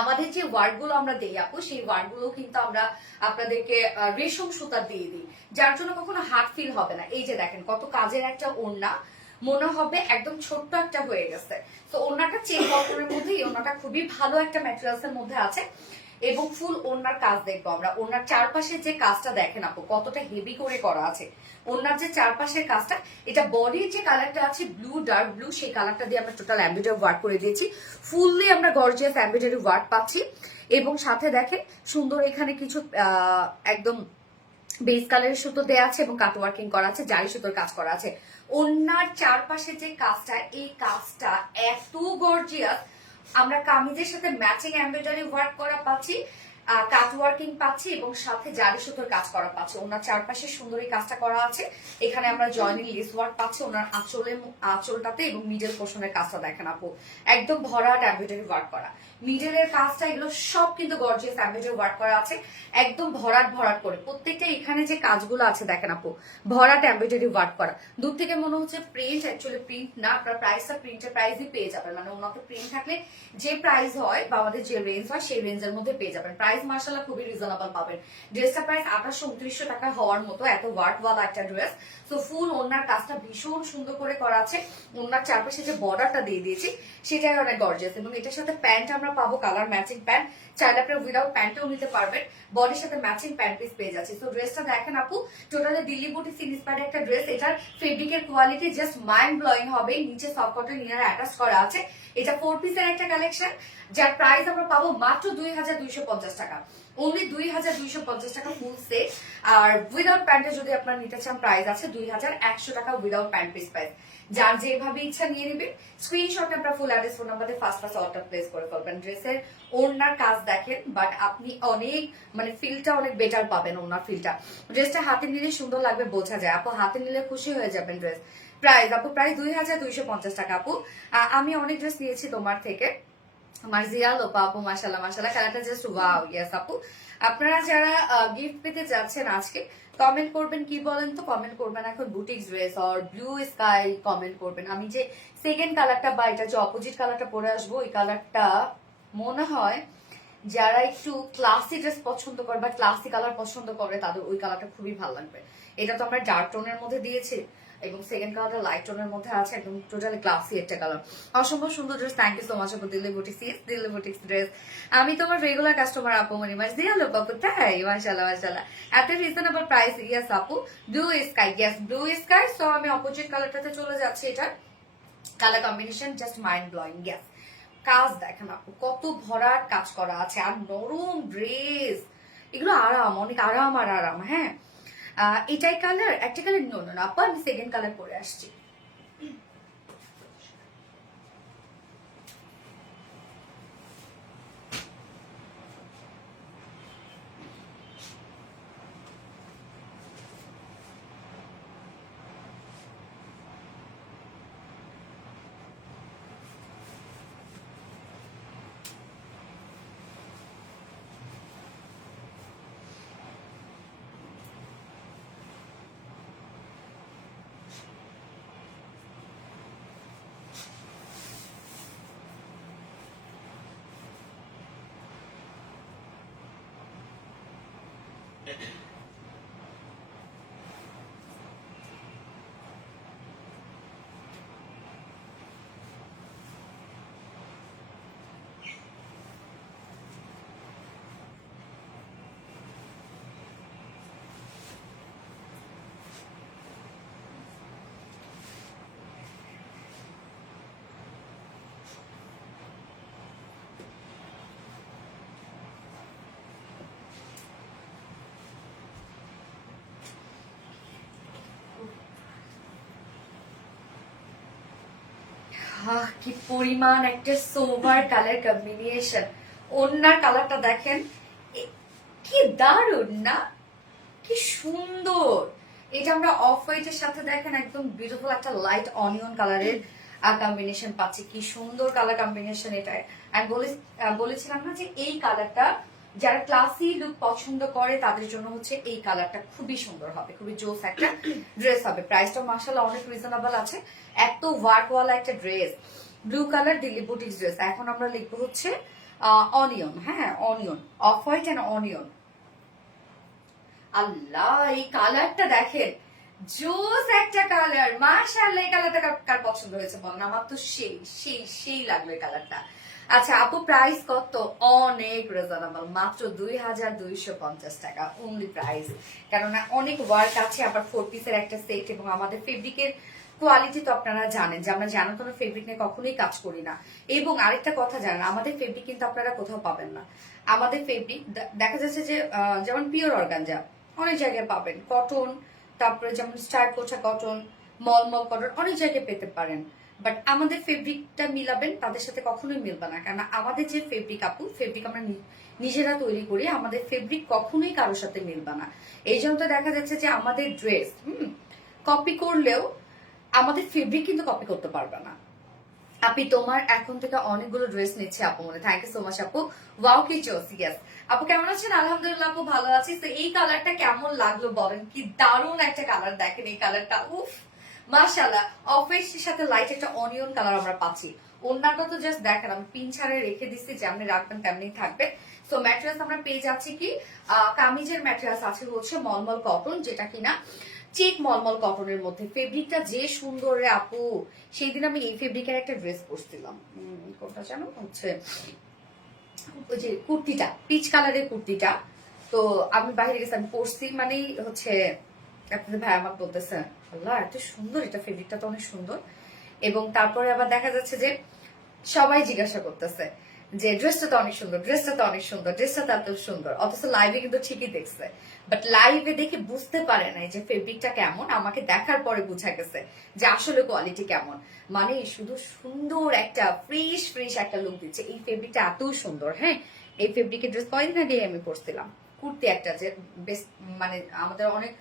আমাদের যে ওয়ার্ড গুলো আমরা দিই আপু, সেই ওয়ার্ড গুলো কিন্তু আমরা আপনাদেরকে রেশম সুতা দিয়ে দিই, যার জন্য কখনো হার্ড ফিল হবে না। এই যে দেখেন কত কাজের একটা ওড়না, মনে হবে একদম ছোট্ট একটা হয়ে গেছে। তো ওড়নাটা চেক কটনের মধ্যে, এই ওড়নাটা খুবই ভালো একটা ম্যাটেরিয়ালস এর মধ্যে আছে, এবং ফুল ওড়নার কাজ দেখবো আমরা। ওড়নার চারপাশে যে কাজটা দেখেন আপু কতটা হেভি করে করা আছে, ওড়নার যে চারপাশের কাজটা, এটা বডির যে কালারটা আছে ব্লু, ডার্ক ব্লু, সেই কালারটা দিয়ে আমরা টোটাল এমব্রয়ডারি ওয়ার্ক করে দিয়েছি। ফুললি আমরা গর্জিয়াস এমব্রয়ডারি ওয়ার্ক পাচ্ছি, এবং সাথে দেখেন সুন্দর এখানে কিছু একদম বেস কালারের সুতো দেওয়া আছে এবং কাট ওয়ার্কিং করা আছে, জারি সুতোর কাজ করা আছে। ওড়নার চারপাশে যে কাজটা, এই কাজটা এত গর্জিয়াস, আমরা কামিজের সাথে ম্যাচিং এমব্রয়ডারি ওয়ার্ক করা পাচ্ছি, কাট ওয়ার্কিং পাচ্ছি, এবং সাথে জারি সুতোর কাজ করা পাচ্ছি। ওনার চারপাশে সুন্দর এই কাজটা করা আছে। এখানে আমরা জয়নিং লেস ওয়ার্ক পাচ্ছি ওনার আঁচলটাতে, এবং মিডল পোর্শনের কাজটা দেখেন আপু একদম ভরাট এমব্রয়ডারি ওয়ার্ক করা। মিডলের কাজটা এগুলো সব কিন্তু গর্জিয়াস এমব্রয়ডারি ওয়ার্ক করা আছে, একদম ভরাট ভরাট করে। প্রত্যেকটা এখানে যে কাজগুলো আছে দেখেন আপু, ভরাট এমব্রয়ডারি ওয়ার্ক করা। দূর থেকে মনে হচ্ছে প্রিন্ট, অ্যাকচুয়ালি প্রিন্ট না, আপনার প্রাইসটা প্রিন্টের প্রাইসই পেয়ে যাবেন, মানে ওনাকে প্রিন্ট থাকলে যে প্রাইস হয় বা আমাদের যে রেঞ্জ হয় সেই রেঞ্জের মধ্যে পেয়ে যাবেন। প্রাইস মার্শাল্লাহ খুবই রিজনেবল পাবেন। ড্রেসটা প্রাইস 2800-2900 টাকা হওয়ার মতো, এত ওয়ার্কওয়ালা একটা ড্রেস। তো ফুল ওনার কাজটা ভীষণ সুন্দর করে করা আছে। ওনার চারপাশে যে বর্ডারটা দিয়ে দিয়েছি সেটাই অনেক গর্জিয়াস, এবং এটার সাথে প্যান্ট আমরা পাবো কালার ম্যাচিং প্যান্ট, চাইলে আপনি উইদাউট প্যান্টও নিতে পারবেন, বডির সাথে ম্যাচিং প্যান্ট পিস পেয়ে যাচ্ছি। তো ড্রেসটা দেখেন আপু টোটালি দিল্লি বুটিক ইন্সপায়ার্ড একটা ড্রেস। এটার ফেব্রিকের কোয়ালিটি জাস্ট মাইন্ড ব্লোয়িং হবে। নিচে সফট কটন ইনার অ্যাটাচ করা আছে। এটা 4 পিসের একটা কালেকশন, যার প্রাইস আমরা পাবো মাত্র 2250 টাকা, অনলি 2250 টাকা ফুল সেট। আর উইদাউট প্যান্টে যদি আপনার নিতে চান প্রাইস আছে 2100 টাকা উইদাউট প্যান্ট পিস প্রাইস। যার যেভাবে ইচ্ছা নিয়ে নেবেন, স্ক্রিনশট আপনার ফুল অ্যাড্রেস ফোন নাম্বারে ফার্স্ট অর্ডার প্লেস করে ফেলবেন। ড্রেসের ওড়নার কাজ দেখেন, বাট আপনি অনেক মানে ফিলটা অনেক বেটার পাবেন। ওড়নার ফিলটা ড্রেসটা হাতে নিলে সুন্দর লাগবে, বোঝা যায়। আপু হাতে নিলে খুশি হয়ে যাবেন। ড্রেস প্রাইস আপু প্রাইস 2250 টাকা। আপু আমি অনেক ড্রেস নিয়েছি তোমার থেকে, আমার জিয়া লোপা আপু মাশাল্লাহ মাশাল্লাহ, কালারটা জাস্ট ওয়াও। ইয়েস আপু, আপনারা যারা গিফট পেতে যাচ্ছেন আজকে কমেন্ট করবেন, কি বলেন তো, কমেন্ট করবেন এখন boutique dress or blue sky comment করবেন। আমি যে সেকেন্ড কালারটা বা এটা যে অপোজিট কালারটা পরে আসবো, ওই কালারটা মনে হয় যারা একটু ক্লাসি ড্রেস পছন্দ করে বা ক্লাসি কালার পছন্দ করে তাদের ওই কালারটা খুবই ভালো লাগবে। এটা তো আমরা ডার্ক টোনের মধ্যে দিয়েছি, এবং সেকেন্ড কালারটা লাইট টোনের মধ্যে আছে, একদম টোটালি ক্লাসি একটা কালার। অসম্ভব সুন্দর dress. Thank you so much আপু। Delhi boutiques, Delhi boutiques dress. আমি তোমার রেগুলার কাস্টমার আপু মনিমাস দিয়ে হলো আপু, তাই মাশাআল্লাহ মাশাআল্লাহ, এত রিজনেবল প্রাইস। ইয়েস আপু, blue sky, yes blue sky. So আমি অপোজিট কালারটাতে চলে যাচ্ছি। এটা colour combination just mind blowing. Yes, কাজ দেখেন আপু কত ভরাট কাজ করা আছে, আর নরম ড্রেস, এগুলো আরাম, অনেক আরাম আর আরাম। হ্যাঁ, এটাই কালার, একটা কালার নো নো আপু, আমি সেকেন্ড কালার পরে আসছি। কি পরিমাণ একটা সোভার কালার কম্বিনেশন। ওনার কালারটা দেখেন, কি দারুণ না, কি সুন্দর। এটা আমরা অফ হোয়াইটের সাথে দেখেন একদম বিউটিফুল একটা লাইট অনিয়ন কালারের কম্বিনেশন পাচ্ছি। কি সুন্দর কালার কম্বিনেশন এটা। আর বলেছিলাম না যে এই কালারটা যারা ক্লাসি লুক পছন্দ করে তাদের জন্য হচ্ছে এই কালারটা খুবই সুন্দর হবে, খুবই জোস একটা ড্রেস হবে। প্রাইসটা মাশাআল্লাহ অনেক রিজনেবল আছে। এত ওয়ার্কওয়ালা একটা dress, blue colour Delhi boutique dress. এখন আমরা লিখবো হচ্ছে অনিয়ন, হ্যাঁ onion, off white and onion. আল্লাহ এই কালারটা দেখেন, জোস একটা কালার, মাশাআল্লাহ। এই কালারটা কার পছন্দ হয়েছে বলেন? আমার তো সেই সেই সেই লাগলো এই কালারটা। আচ্ছা আপু প্রাইস কত? অনেক রিজনেবল, মাত্র 2250 টাকা অনলি প্রাইস। কেননা অনেক ওয়ার্ক আছে, আবার 4 পিসের একটা সেট, এবং আমাদের ফেব্রিকের কোয়ালিটি তো আপনারা জানেন যে আমরা জানো কোনো ফেব্রিক নিয়ে কখনোই কাজ করি না। এবং আরেকটা কথা জানেন, আমাদের ফেব্রিক কিন্তু আপনারা কোথাও পাবেন না। আমাদের ফেব্রিক দেখা যাচ্ছে যে যেমন পিওর অর্গানজা অনেক জায়গায় পাবেন, কটন, তারপরে যেমন স্টার কোচা কটন, মলমল কটন অনেক জায়গায় পেতে পারেন। বাট আমাদের ফেব্রিকটা মিলাবেন তাদের সাথে কখনোই মিলবে না। কারণ আমাদের যে ফেব্রিক আপু, ফেব্রিক আমরা নিজেরা তৈরি করি, আমাদের ফেব্রিক কখনোই কারোর সাথে মিলবে না। এই জন্য তো দেখা যাচ্ছে যে আমাদের ড্রেস কপি করলেও আমাদের ফেব্রিক কিন্তু কপি করতে পারবে না। আপনি তোমার এখন থেকে অনেকগুলো ড্রেস নিচ্ছে আপু মনে। থ্যাংক ইউ সো মাচ আপু। ওয়াও কি চোস। ইয়েস আপু কেমন আছেন? আলহামদুলিল্লাহ আপু ভালো আছি। তো এই কালারটা কেমন লাগলো বলেন? কি দারুণ একটা কালার, দেখেন এই কালারটা, উফ মাশাআল্লাহ। অফ হোয়াইটের সাথে লাইট একটা অনিয়ন কালার আমরা পাচ্ছি। ওন্নাটা তো জাস্ট দেখেন, আমি পিন ছাড়ে রেখে দিচ্ছি, যেমনি রাখবেন তেমনি থাকবে। সো ম্যাটেরিয়ালস আমরা পেয়ে যাচ্ছি কি, কামিজের ম্যাটেরিয়ালস আছে হচ্ছে মলমল কটন, যেটা কিনা চেক মলমল কটনের মধ্যে। ফেব্রিকটা যে সুন্দর রে আপু, সেই দিন আমি এই ফেব্রিকের একটা ড্রেস পরছিলাম, কোনটা জানো হচ্ছে ওই যে কুর্তিটা, পিচ কালারের কুর্তিটা। তো আমি বাইরে গেছি, আমি পরছি মানেই হচ্ছে আপনাদের ভাই আমাকে বলতেছে আল্লাহ এত সুন্দর, এটা ফেব্রিকটা তো অনেক সুন্দর। এবং তারপরে আবার দেখা যাচ্ছে যে সবাই জিজ্ঞাসা করতেছে যে ড্রেসটা তো অনেক সুন্দর, ড্রেসটা তো অনেক সুন্দর, ড্রেসটা তো এত সুন্দর, অথচ লাইভে কিন্তু ঠিকই দেখছে। বাট লাইভে দেখে বুঝতে পারে নাই যে ফেব্রিকটা কেমন। আমাকে দেখার পরে বুঝা গেছে যে আসলে কোয়ালিটি কেমন। মানে শুধু সুন্দর একটা ফ্রেশ ফ্রেশ একটা লুক দিচ্ছে এই ফেব্রিকটা, এত সুন্দর। হ্যাঁ এই ফেব্রিকের ড্রেস কয়েকদিন আগে আমি পরছিলাম, কুর্তি একটা, যে বেশ মানে আমাদের অনেক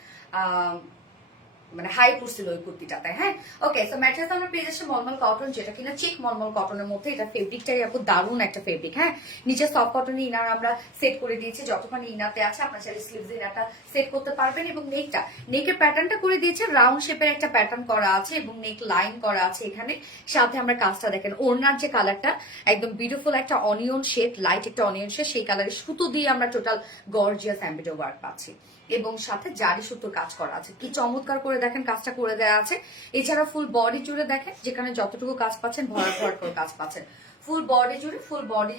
মানে হাই পড়ছিল ওই কুর্তিটাতে। হ্যাঁ ওকে। সো ম্যাটেরিয়ালস আমরা পেয়ে যাচ্ছি মলমল কটন, যেটা কিনা চিক মলমল কটনের মধ্যে। এটা ফেব্রিকটাই আপু দারুণ একটা ফেব্রিক। হ্যাঁ নিচে সফট কটনের ইনার আমরা সেট করে দিয়েছি, যতক্ষণ ইনারতে আছে আপনার চাইলে স্লিভস ইনারটা সেট করতে পারবেন। এবং নেকের প্যাটার্নটা করে দিয়েছে রাউন্ড শেপের একটা প্যাটার্ন করা আছে, এবং নেক লাইন করা আছে এখানে। সাথে আমরা কাজটা দেখেন, ওড়নার যে কালারটা একদম বিউটিফুল একটা অনিয়ন শেড, লাইট একটা অনিয়ন শেড, সেই কালারের সুতো দিয়ে আমরা টোটাল গর্জিয়াস এমব্রয়ডারি ওয়ার্ক পাচ্ছি। এবং সাথে জারি সুতোর কাজ করা আছে, কি চমৎকার করে দেখেন কাজটা করে দেওয়া আছে। এছাড়া ফুল বডি জুড়ে দেখেন, যেখানে যতটুকু কাজ পাচ্ছেন ভরাট ভরাট করে কাজ পাচ্ছেন। ফুল বডি জুড়ে full body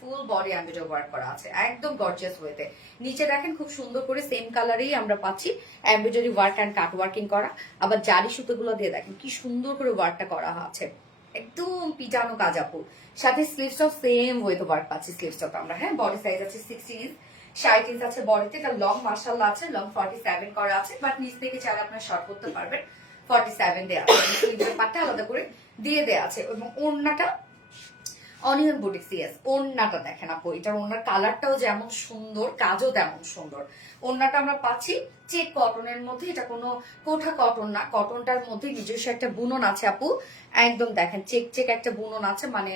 full body embroidery work করা আছে একদম গর্জিয়াস ওয়েতে। নিচে দেখেন খুব সুন্দর করে সেম কালারেই আমরা পাচ্ছি embroidery work and cut working করা। আবার জারি সুতোগুলো দিয়ে দেখেন কি সুন্দর করে ওয়ার্কটা করা আছে, একদম পিটানো কাজ আপু। সাথে স্লিভসটাও সেম ওয়েতে ওয়ার্ক পাচ্ছি। স্লিভসটাও আমরা, হ্যাঁ বডি সাইজ আছে 16 ইঞ্চ, 60 ইঞ্চ আছে বডিতে। এটা লং মাশাআল্লাহ আছে, লং 47 করা আছে, বাট নিচ থেকে চাইলে আপনারা শর্ট করতে পারবেন। 47 দেয়া আছে, স্লিভের পাটটা আলাদা করে দিয়ে দেয়া আছে। এবং ওড়নাটা অনিয়ন বুটিক। সিএস ওড়নাটা দেখেন আপু, এটার ওড়নার কালারটাও যেমন সুন্দর, কাজও তেমন সুন্দর। ওড়নাটা আমরা পাচ্ছি চেক কটনের মধ্যে, এটা কোনো কোঠা কটন না, কটনটার মধ্যে নিজস্ব একটা বুনন আছে আপু। একদম দেখেন চেক চেক একটা বুনন আছে, মানে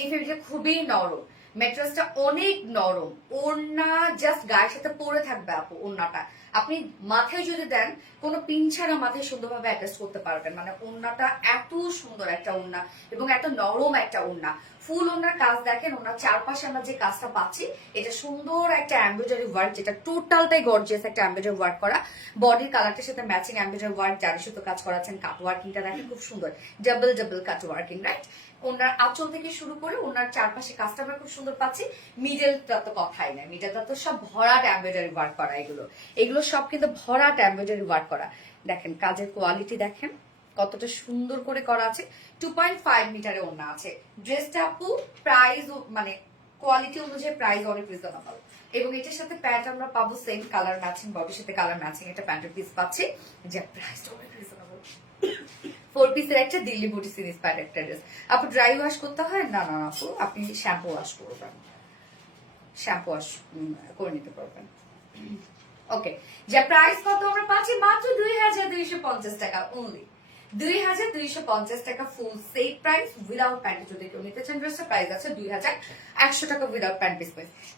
এই ফেব্রিকটা খুবই নরম, ম্যাট্রেসটা অনেক নরম। ওড়না জাস্ট গায়ের সাথে পরে থাকবে আপু। ওড়নাটা আপনি মাথায় যদি দেন, কোনো পিন ছাড়া মাথায় সুন্দরভাবে অ্যাটাচ করতে পারবেন। মানে ওড়নাটা এত সুন্দর একটা ওড়না, এবং এত নরম একটা ওড়না। ফুল ওড়নার কাজ দেখেন, ওনার চারপাশে আমরা যে কাজটা পাচ্ছি, এটা সুন্দর একটা এমব্রয়ডারি ওয়ার্ক, যেটা টোটালটাই গর্জিয়াস একটা এমব্রয়ডারি ওয়ার্ক করা। বডির কালারটার সাথে ম্যাচিং এমব্রয়ডারি ওয়ার্ক, জারি সুতো কাজ করাচ্ছেন, কাট ওয়ার্কিংটা দেখেন খুব সুন্দর, double double cut working, right. ওনার আঁচল থেকে শুরু করে ওনার চারপাশে কাজটা আমরা খুব সুন্দর পাচ্ছি। মিডলটা তো কথাই নাই, মিডলটা তো সব ভরাট এমব্রয়ডারি ওয়ার্ক করা। এগুলো সব কিন্তু ভরাট এমব্রয়ডারি ওয়ার্ক করা। দেখেন কাজের কোয়ালিটি দেখেন কতটা সুন্দর করে করা আছে। 2.5 মিটারে ওড়না আছে। ড্রেসটা আপু প্রাইস মানে কোয়ালিটি অনুযায়ী প্রাইস অনেক রিজনেবল। এবং এটার সাথে প্যান্ট আমরা পাবো সেম কালার ম্যাচিং, বডির সাথে কালার ম্যাচিং একটা প্যান্টের পিস পাচ্ছি, যে প্রাইসটা অনেক রিজনেবল। 4 পিসের একটা দিল্লি বুটিস ইন্সপায়ার্ড একটা ড্রেস। আপু ড্রাই ওয়াশ করতে হয়? না না আপু, আপনি শ্যাম্পু ওয়াশ করবেন, শ্যাম্পু ওয়াশ করে নিতে পারবেন। ওকে, যে প্রাইস কত আমরা পাচ্ছি মাত্র 2250 টাকা অনলি। 2250 টাকা full set price without pant. যদি কেউ নিতে চান ড্রেসটা প্রাইস আছে 2100 টাকা উইদাউট প্যান্ট পিস।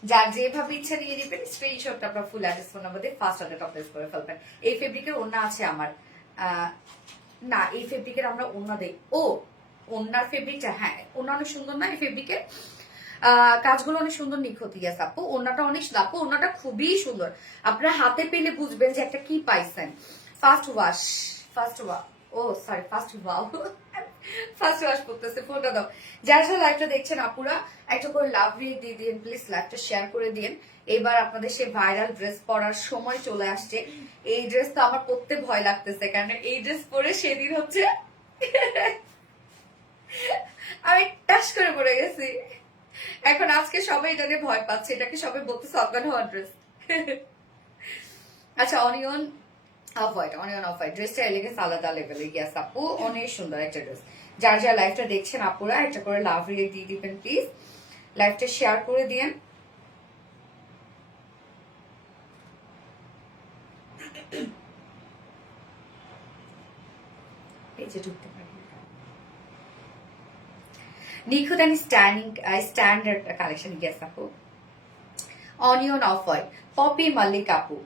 যার যেভাবে ইচ্ছা নিয়ে নেবেন, স্ক্রিনশটটা আপনার ফুল অ্যাড্রেস ফোন নাম্বার দিয়ে ফার্স্ট অর্ডার প্লেস করে ফেলবেন। এই ফেব্রিকের ওন্না আছে আমার, না এই ফেব্রিকের আমরা ওন্না দেই। ও ওন্নার ফেব্রিকটা, হ্যাঁ ওন্না অনেক সুন্দর না এই ফেব্রিকের, কাজগুলো অনেক সুন্দর নিখুঁত। ইয়াস আপু ওন্নাটা অনেক, আপু ওন্নাটা খুবই সুন্দর, আপনারা হাতে পেলে বুঝবেন যে একটা কি পাইছেন। ফার্স্ট ওয়াশ, ফার্স্ট ওয়া ও sorry first wow first wash করতেছে, ফোনটা দাও। যারা যারা লাইভটা দেখছেন আপুরা একটা করে লাভ রিয়েক্ট দিয়ে দিন প্লিজ, লাইভটা শেয়ার করে দিন। এবার আপনাদের সেই ভাইরাল ড্রেস পরার সময় চলে আসছে। এই ড্রেস তো আমার পরতে ভয় লাগতেছে, কারণ এই ড্রেস পরে সেদিন হচ্ছে আমি টাস করে পড়ে গেছি। এখন আজকে সবাই এটা নিয়ে ভয় পাচ্ছে, এটাকে সবাই বলতে সাবধান হওয়ার ড্রেস। আচ্ছা onion off white, onion off white ড্রেসটা এলিগেন্স আলাদা লেভেলে। ইয়াস আপু অনেক সুন্দর একটা ড্রেস। যার যার লাইভটা দেখছেন আপুরা একটা করে লাভ রিয়েক্ট দিয়ে দিবেন প্লিজ, লাইভটা শেয়ার করে দিন। এই যে ঢুকতে পারি নিখুঁত অ্যান্ড স্ট্যান্ডার্ড কালেকশন। ইয়াস আপু onion off white, Popy Mallik আপু।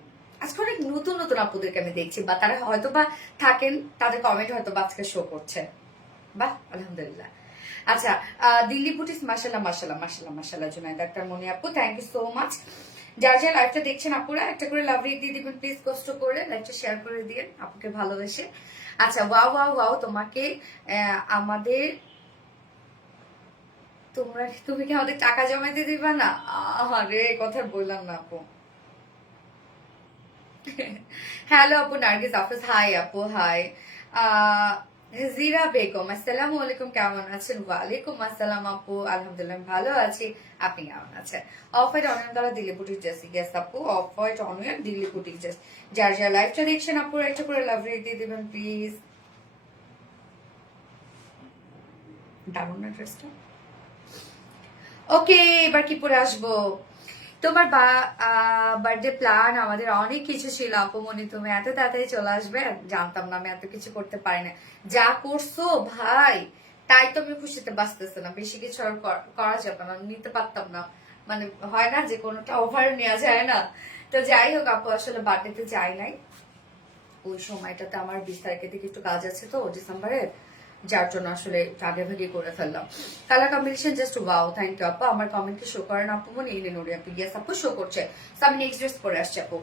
আজকে অনেক নতুন নতুন আপুদেরকে আমি দেখছি, বা তারা হয়তো বা থাকেন, তাদের কমেন্ট হয়তো বা আজকে শো করছে। বাহ আলহামদুলিল্লাহ। আচ্ছা দিল্লি বুটিস মাশাল্লাহ মাশাল্লাহ মাশাল্লাহ মাশাল্লাহ জুনাইদ আক্তার মনি আপু, থ্যাংক ইউ সো মাচ। যার যার লাইভটা দেখছেন আপুরা একটা করে লাভ রিয়েক্ট দিয়ে দিবেন প্লিজ, কষ্ট করে লাইভটা শেয়ার করে দিন আপুকে ভালোবেসে। আচ্ছা ওয়াও ওয়াও ওয়াও, তোমাকে আমাদের তুমি কি আমাদের টাকা জমাইতে দিবা না? আরে কথা বললাম না আপু। হ্যালো আপু নার্গিস আফরোজ, হাই আপু হাই। জিরা বেগম আসসালামু আলাইকুম, কেমন আছেন? ওয়ালাইকুম আসসালাম আপু, আলহামদুলিল্লাহ ভালো আছি, আপনি কেমন আছেন? অফ হোয়াইট অনিয়ন দ্বারা দিল্লি বুটিক ড্রেস। ইয়েস আপু off white onion Delhi boutique dress. যার যার লাইভটা দেখছেন আপু একটা করে লাভ রেট দিয়ে দিবেন প্লিজ। দারুণ না ড্রেসটা। ওকে এবার কি পরে আসবো? তোমার বার্থডে প্ল্যান আমাদের অনেক কিছু ছিল আপুমনি, তুমি এত তাড়াতাড়ি চলে আসবে জানতাম না, আমি এত কিছু করতে পারি না। যা করছো ভাই তাই তো আমি খুশিতে বাঁচতেছে না, বেশি কিছু আর করা যাবে না, নিতে পারতাম না, মানে হয় না যে কোনোটা ওভার নেওয়া যায় না। তো যাই হোক আপু আসলে বার্থডেতে যাই নাই, ওই সময়টাতে আমার 20 তারিখের দিকে একটু কাজ আছে তো ডিসেম্বরের, যার জন্য আসলে আগে ভাগে করে ফেললাম। Colour combination just wow, thank you আপু। আমার কমেন্টকে শো করেন আপু মনে এই নোরি আপু। ইয়েস আপু শো করছে, তো আমি নেক্সট ড্রেস পরে আসছি আপু।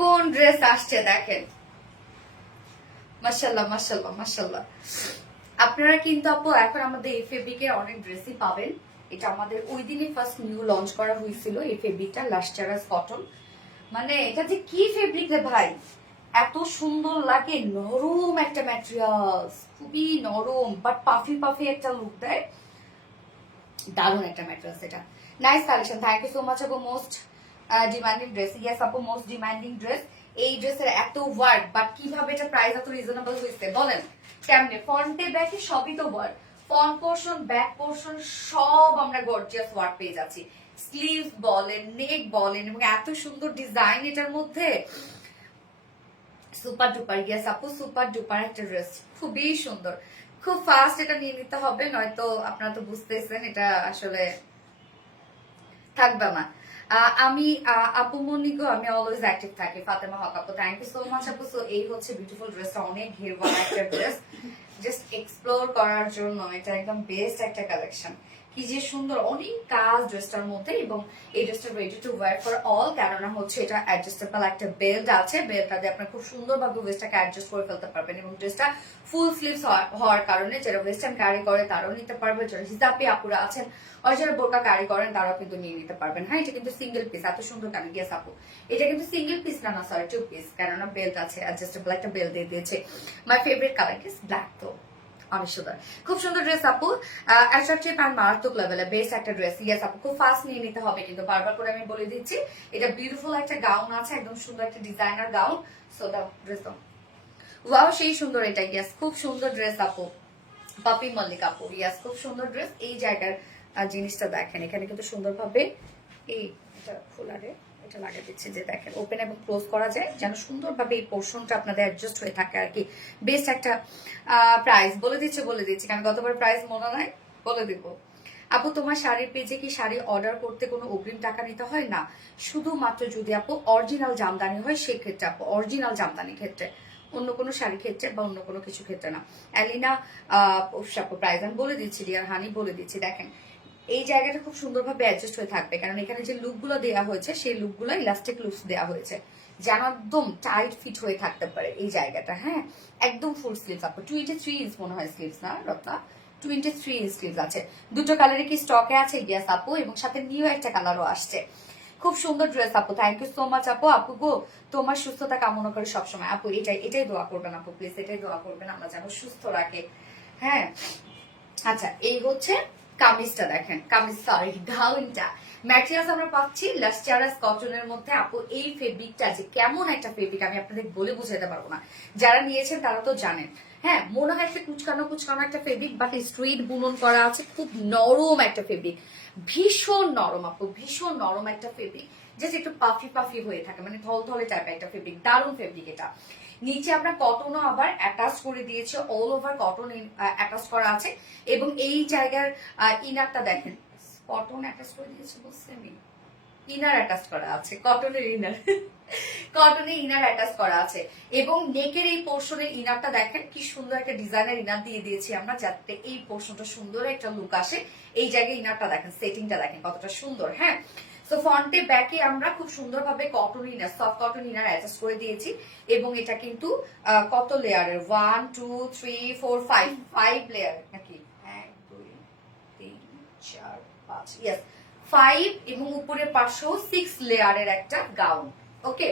কোন ড্রেস আসছে দেখেন, মাশাল্লাহ মাশাল্লাহ মাশাল্লাহ। আপনারা কিন্তু আপু এখন আমাদের এই ফেব্রিকের অনেক ড্রেসই পাবেন। এটা আমাদের ওই দিনই ফার্স্ট নিউ লঞ্চ করা হয়েছিল এই ফেব্রিকটা, লাস্টারাস কটন। মানে এটা যে কি ফেব্রিক রে ভাই, এত সুন্দর লাগে, নরম একটা ম্যাটেরিয়ালস, খুবই নরম বাট পাফি পাফি একটা লুক দেয়, দারুণ একটা ম্যাটেরিয়ালস। এটা nice collection, thank you so much আপু। মোস্ট ডিমান্ডিং ড্রেস, ইয়েস আপু মোস্ট ডিমান্ডিং ড্রেস। এই ড্রেসের এত ওয়ার্ক, বাট কিভাবে এটা প্রাইস এত রিজনেবল হয়েছে বলেন? কেমনে ফ্রন্টে ব্যাকে সবই তো work, front portion back portion সব আমরা গর্জিয়াস ওয়ার্ক পেয়ে যাচ্ছি। স্লিভ বলেন, নেক বলেন, এবং এত সুন্দর ডিজাইন এটার মধ্যে। সুপার ডুপার, ইয়েস আপু সুপার ডুপার একটা ড্রেস, খুবই সুন্দর। খুব ফাস্ট এটা নিয়ে নিতে হবে, নয়তো আপনারা তো বুঝতেছেন এটা আসলে থাকবে না। আমি আপু মনিগো, আমি অলওয়েজ অ্যাক্টিভ থাকি। ফাতেমা হক আপু, থ্যাংক ইউ সো মাচ আপু। সো এই হচ্ছে বিউটিফুল ড্রেসটা, অনেক ঘেরওয়ালা একটা ড্রেস, জাস্ট এক্সপ্লোর করার জন্য এটা একদম বেস্ট একটা কালেকশন। কি যে সুন্দর, অনেক কাজ ড্রেসটার মধ্যে, এবং এই ড্রেসটা ready to wire for all, কেননা হচ্ছে এটা অ্যাডজাস্টেবল একটা বেল্ট আছে, বেল্টটা দিয়ে আপনার খুব সুন্দরভাবে ওয়েস্টটাকে অ্যাডজাস্ট করে ফেলতে পারবেন, এবং ড্রেসটা ফুল স্লিভস হওয়ার কারণে যারা ওয়েস্টার্ন ক্যারি করে তারাও নিতে পারবে, যারা হিজাবি আপুরা আছেন আর যারা বোরকা ক্যারি করেন তারাও কিন্তু নিয়ে নিতে পারবেন। হ্যাঁ, এটা কিন্তু সিঙ্গেল পিস, এত সুন্দর কেন গিয়েস আপু, এটা কিন্তু সিঙ্গেল পিস না, না সরি 2 পিস, কেননা বেল্ট আছে, অ্যাডজাস্টেবল একটা বেল্ট দিয়ে দিয়েছে। My favourite colour is black, তো অনেক সুন্দর, খুব সুন্দর ড্রেস আপু, অ্যাট্রাকটিভ অ্যান্ড মারাত্মক লেভেলে বেস্ট একটা ড্রেস। ইয়েস আপু, খুব ফাস্ট নিয়ে নিতে হবে, কিন্তু বারবার করে আমি বলে দিচ্ছি এটা বিউটিফুল একটা গাউন আছে, একদম সুন্দর একটা ডিজাইনার গাউন। সো দাও ড্রেস দাও, ওয়াও সেই সুন্দর এটা, ইয়েস খুব সুন্দর ড্রেস আপু। পাপি মল্লিক আপু, ইয়াস খুব সুন্দর ড্রেস। এই জায়গার জিনিসটা দেখেন, এখানে কিন্তু সুন্দরভাবে এই এটা খোলারে এটা লাগিয়ে দিচ্ছে, যে দেখেন ওপেন এবং ক্লোজ করা যায়, যেন সুন্দরভাবে এই পোর্শনটা আপনাদের অ্যাডজাস্ট হয়ে থাকে আর কি। বেস্ট একটা প্রাইস বলে দিচ্ছি কারণ গতবার প্রাইস মনে নাই, বলে দিব। আপু তোমার শাড়ির পেজে কি শাড়ি অর্ডার করতে কোনো অগ্রিম টাকা নিতে হয় না? শুধুমাত্র যদি আপু অরিজিনাল জামদানি হয় সেক্ষেত্রে আপু, অরিজিনাল জামদানির ক্ষেত্রে, অন্য কোনো শাড়ি ক্ষেত্রে বা অন্য কোনো কিছু ক্ষেত্রে না। অ্যালিনা প্রাইস আমি বলে দিচ্ছি, ডিয়ার হানি বলে দিচ্ছি, দেখেন এই জায়গাটা খুব সুন্দরভাবে অ্যাডজাস্ট হয়ে থাকবে, কারণ এখানে যে লুকগুলো দেওয়া হয়েছে সেই লুকগুলো ইলাস্টিক লুকস দেওয়া হয়েছে, যেন একদম টাইট ফিট হয়ে থাকতে পারে এই জায়গাটা। হ্যাঁ, একদম ফুল স্লিভস আপু, 23 ইঞ্চ মনে হয় স্লিভস না রত্না, 23 ইঞ্চ স্লিভস আছে। দুটো কালারে কি স্টকে আছে? ইয়েস আপু, এবং সাথে নিউ একটা কালারও আসছে। খুব সুন্দর ড্রেস আপু, থ্যাংক ইউ সো মাচ আপু। আপু গো, তোমার সুস্থতা কামনা করে সবসময় আপু, এটাই দোয়া করবেন আপু, প্লিজ এটাই দোয়া করবেন, আমরা যেন সুস্থ রাখে। হ্যাঁ, আচ্ছা এই হচ্ছে কামিজটা, দেখেন কামিজ সরি গাউনটা, ম্যাটেরিয়ালস আমরা পাচ্ছি লাস্টারাস কটনের মধ্যে। আপু এই ফেব্রিকটা যে কেমন একটা ফেব্রিক আমি আপনাদের বলে বুঝাতে পারবো না, যারা নিয়েছেন তারা তো জানেন। হ্যাঁ, মনে হয় একটা কুচকানো একটা ফেব্রিক, বাট স্ট্রেট বুনন করা আছে, খুব নরম একটা ফেব্রিক, ভীষণ নরম আপু, ভীষণ নরম একটা ফেব্রিক, জাস্ট একটু পাফি হয়ে থাকে, মানে থলথলে টাইপের একটা ফেব্রিক, দারুণ ফেব্রিক এটা। নিচে আমরা কটনও আবার অ্যাটাচ করে দিয়েছে, অল ওভার কটন অ্যাটাচ করা আছে, এবং এই জায়গার ইনারটা দেখেন, কটন অ্যাটাচ করে দিয়েছে বলছি আমি, ইনার অ্যাটাচ করা আছে, কটনের ইনার কটনের ইনার অ্যাটাচ করা আছে, এবং নেকের এই পোর্শনের ইনারটা দেখেন কি সুন্দর একটা ডিজাইনের ইনার দিয়ে দিয়েছি আমরা, যাতে এই পোর্শনটা সুন্দর একটা লুক আসে। এই জায়গায় ইনারটা দেখেন, সেটিংটা দেখেন কতটা সুন্দর। হ্যাঁ, তো ফ্রন্টে ব্যাকে আমরা খুব সুন্দরভাবে cotton inner, soft cotton inner attach করে দিয়েছি, এবং এটা কিন্তু কত লেয়ারের, 1 2 3 4 5 লেয়ার নাকি, 1 2 3 4 5, ইয়েস 5, এবং উপরের পাশেও 6 লেয়ারের একটা গাউন। ওকে,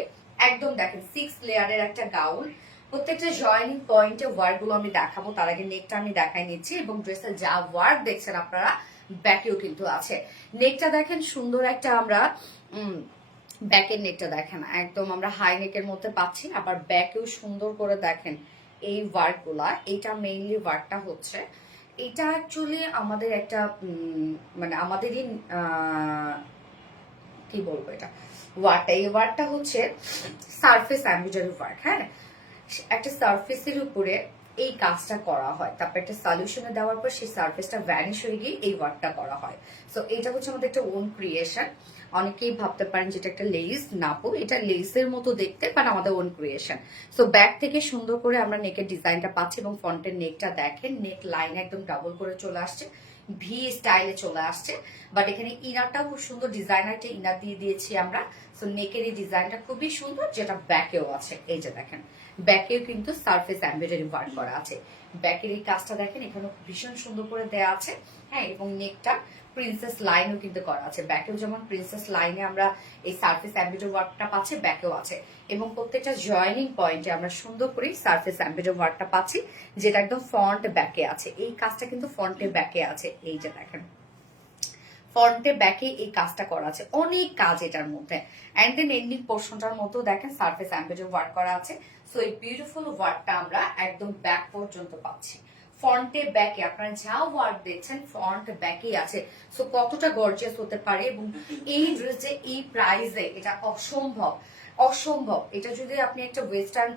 একদম দেখেন 6 লেয়ারের একটা গাউন। প্রত্যেকটা জয়েনিং পয়েন্টে ওয়ার্ক গুলো আমি দেখাবো, তার আগে নেকটা আমি দেখাই নিচ্ছি, এবং ড্রেসের যা ওয়ার্ক দেখছেন আপনারা ব্যাকেও কিন্তু আছে। নেকটা দেখেন সুন্দর একটা, আমরা ব্যাকের নেকটা দেখেন একদম আমরা হাই নেকের মধ্যে পাচ্ছি, আবার ব্যাকেও সুন্দর করে দেখেন এই ওয়ার্ক গুলা। এইটা মেইনলি ওয়ার্কটা হচ্ছে, এটা অ্যাকচুয়ালি আমাদের একটা মানে আমাদেরই কি বলবো, এটা ওয়ার্কটা, এই ওয়ার্কটা হচ্ছে সারফেস এমব্রয়ডারি ওয়ার্ক। হ্যাঁ, একটা সারফেসের উপরে এই কাজটা করা হয়, তারপর একটা সলিউশনে দেওয়ার পর সেই সারফেসটা ভ্যানিশ হয়ে গিয়ে এই ওয়ার্কটা করা হয়। সো এটা হচ্ছে আমাদের একটা ওন ক্রিয়েশন। অনেকেই ভাবতে পারেন যেটা একটা লেস, নাপো এটা লেসের মতো দেখতে, বাট আমাদের ওন ক্রিয়েশন। সো ব্যাক থেকে সুন্দর করে আমরা নেকের ডিজাইনটা পাচ্ছি, এবং ফ্রন্টের নেকটা দেখেন, নেক লাইন একদম ডাবল করে চলে আসছে, ভি স্টাইলে চলে আসছে, বাট এখানে ইনারটাও খুব সুন্দর ডিজাইনার একটা ইনার দিয়ে দিয়েছি আমরা। সো নেকের এই ডিজাইনটা খুবই সুন্দর, যেটা ব্যাকেও আছে, এই যে দেখেন ব্যাকেও কিন্তু সারফেস এমব্রয়ডারি ওয়ার্ক করা আছে। ব্যাকের এই কাজটা দেখেন, এখানে ভীষণ সুন্দর করে দেওয়া আছে। হ্যাঁ, এবং নেকটা প্রিন্সেস লাইনও কিন্তু করা আছে, ব্যাকেও যেমন প্রিন্সেস লাইনে আমরা এই সারফেস এমব্রয়ডারি ওয়ার্কটা পাচ্ছি, ব্যাকেও আছে, এবং প্রত্যেকটা জয়েনিং পয়েন্টে আমরা সুন্দর করে সারফেস এমব্রয়ডারি ওয়ার্কটা পাচ্ছি, যেটা একদম ফ্রন্ট ব্যাকে আছে। এই কাজটা কিন্তু ফ্রন্টে ব্যাকে আছে, এই যে দেখেন ফ্রন্টে ব্যাকে এই কাজটা করা আছে, অনেক কাজ এটার মধ্যে। এন্ড দেন এন্ডিং পোর্শনটার মতো দেখেন সারফেস এমব্রয়ডারি ওয়ার্ক করা আছে। সো এই বিউটিফুল ওয়ার্কটা আমরা একদম ব্যাক পর্যন্ত পাচ্ছি, ফ্রন্টে ব্যাকে আপনারা যা ওয়ার্ক দেখছেন ফ্রন্ট ব্যাকেই আছে। সো কতটা গর্জিয়াস হতে পারে, এবং এই ড্রেসে এই প্রাইসে এটা অসম্ভব অসম্ভব। এটা যদি আপনি একটা ওয়েস্টার্ন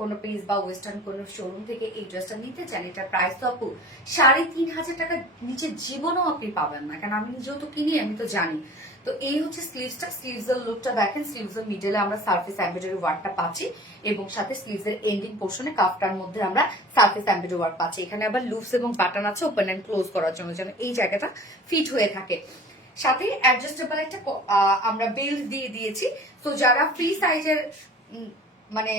কোনো পেজ বা ওয়েস্টার্ন কোনো শোরুম থেকে এই ড্রেসটা নিতে চান, এটা প্রাইস তো আপু 3,500 টাকার নিচে জীবনেও আপনি পাবেন না, কারণ আমি নিজেও তো কিনি, আমি তো জানি। তো এই হচ্ছে স্লিভসটা, স্লিভস এর লুকটা দেখেন। স্লিভস এর মিডলে আমরা সার্ফেস এমব্রয়ডারি ওয়ার্কটা পাচ্ছি এবং সাথে স্লিভস এর এন্ডিং পোর্শনে কাফটার মধ্যে আমরা সার্ফেস এমব্রয়ডারি ওয়ার্ক পাচ্ছি। এখানে আবার লুপস এবং বাটন আছে ওপেন এন্ড ক্লোজ করার জন্য, যেন এই জায়গাটা ফিট হয়ে থাকে। সাথে অ্যাডজাস্টেবল একটা আমরা বেল্ট দিয়ে দিয়েছি। তো যারা ফ্রি সাইজের মানে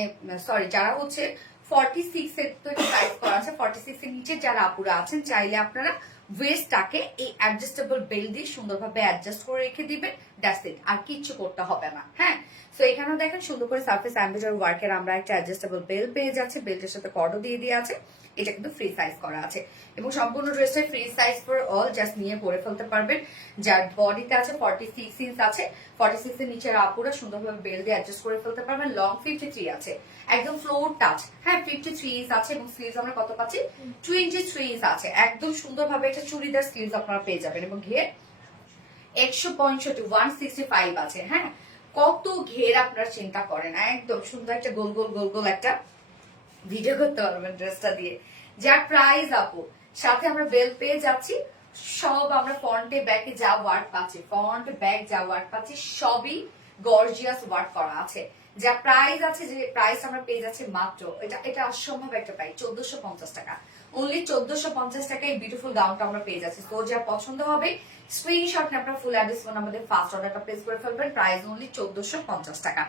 সরি যারা হচ্ছে 46 এর তো এটা সাইজ করা আছে, 46 এর নিচে যারা আপুরা আছেন, চাইলে আপনারা ওয়েস্টটাকে এই অ্যাডজাস্টেবল বেল্ট দিয়ে সুন্দরভাবে অ্যাডজাস্ট করে রেখে দিবেন। দ্যাটস ইট, আর কিচ্ছু করতে হবে না। হ্যাঁ, তো এখানেও দেখেন সুন্দর করে সার্ফেস এমব্রয়ডারি ওয়ার্কের আমরা একটা অ্যাডজাস্টেবল বেল্ট পেয়ে যাচ্ছে, বেল্টের সাথে কর্ডও দিয়ে দিয়ে আছে। এটা কিন্তু ফ্রি সাইজ করা আছে এবং সম্পূর্ণ ড্রেসটা free size for all, just নিয়ে পরে ফেলতে পারবেন। যার বডিতে আছে 46 ইঞ্চ আছে, 46 এর নিচের আপুরা সুন্দরভাবে বেল্ট দিয়ে অ্যাডজাস্ট করে ফেলতে পারবেন। লং 53 আছে, একদম ফ্লোর টাচ। হ্যাঁ, 53 ইঞ্চ আছে এবং স্লিভস আমরা কত পাচ্ছি, 23 ইঞ্চ আছে। একদম সুন্দরভাবে একটা চুড়িদার স্লিভস আপনারা পেয়ে যাবেন এবং ঘের 165 আছে। হ্যাঁ, কত ঘের আপনারা চিন্তা করেন, একদম সুন্দর একটা গোল গোল গোল গোল একটা ভিডিও করতে পারবেন ড্রেসটা দিয়ে। যার প্রাইস আপু, সাথে আমরা বেল্ট পেয়ে যাচ্ছি, সব আমরা ফ্রন্টে ব্যাকে যা ওয়ার্ক পাচ্ছি, ফ্রন্ট ব্যাক যা ওয়ার্ক পাচ্ছি সবই গর্জিয়াস ওয়ার্ক করা আছে। যা প্রাইস আছে, যে প্রাইস আমরা পেয়ে যাচ্ছি মাত্র, এটা অসম্ভব একটা প্রাইস, 1450 টাকা। অনলি 1450 টাকায় এই বিউটিফুল গাউনটা আমরা পেয়ে যাচ্ছি। তো যা পছন্দ হবে স্ক্রিনশট নিয়ে আপনার ফুল অ্যাড্রেস ফোন আমাদের ফার্স্ট অর্ডারটা প্লেস করে ফেলবেন। প্রাইস অনলি 1450 টাকা।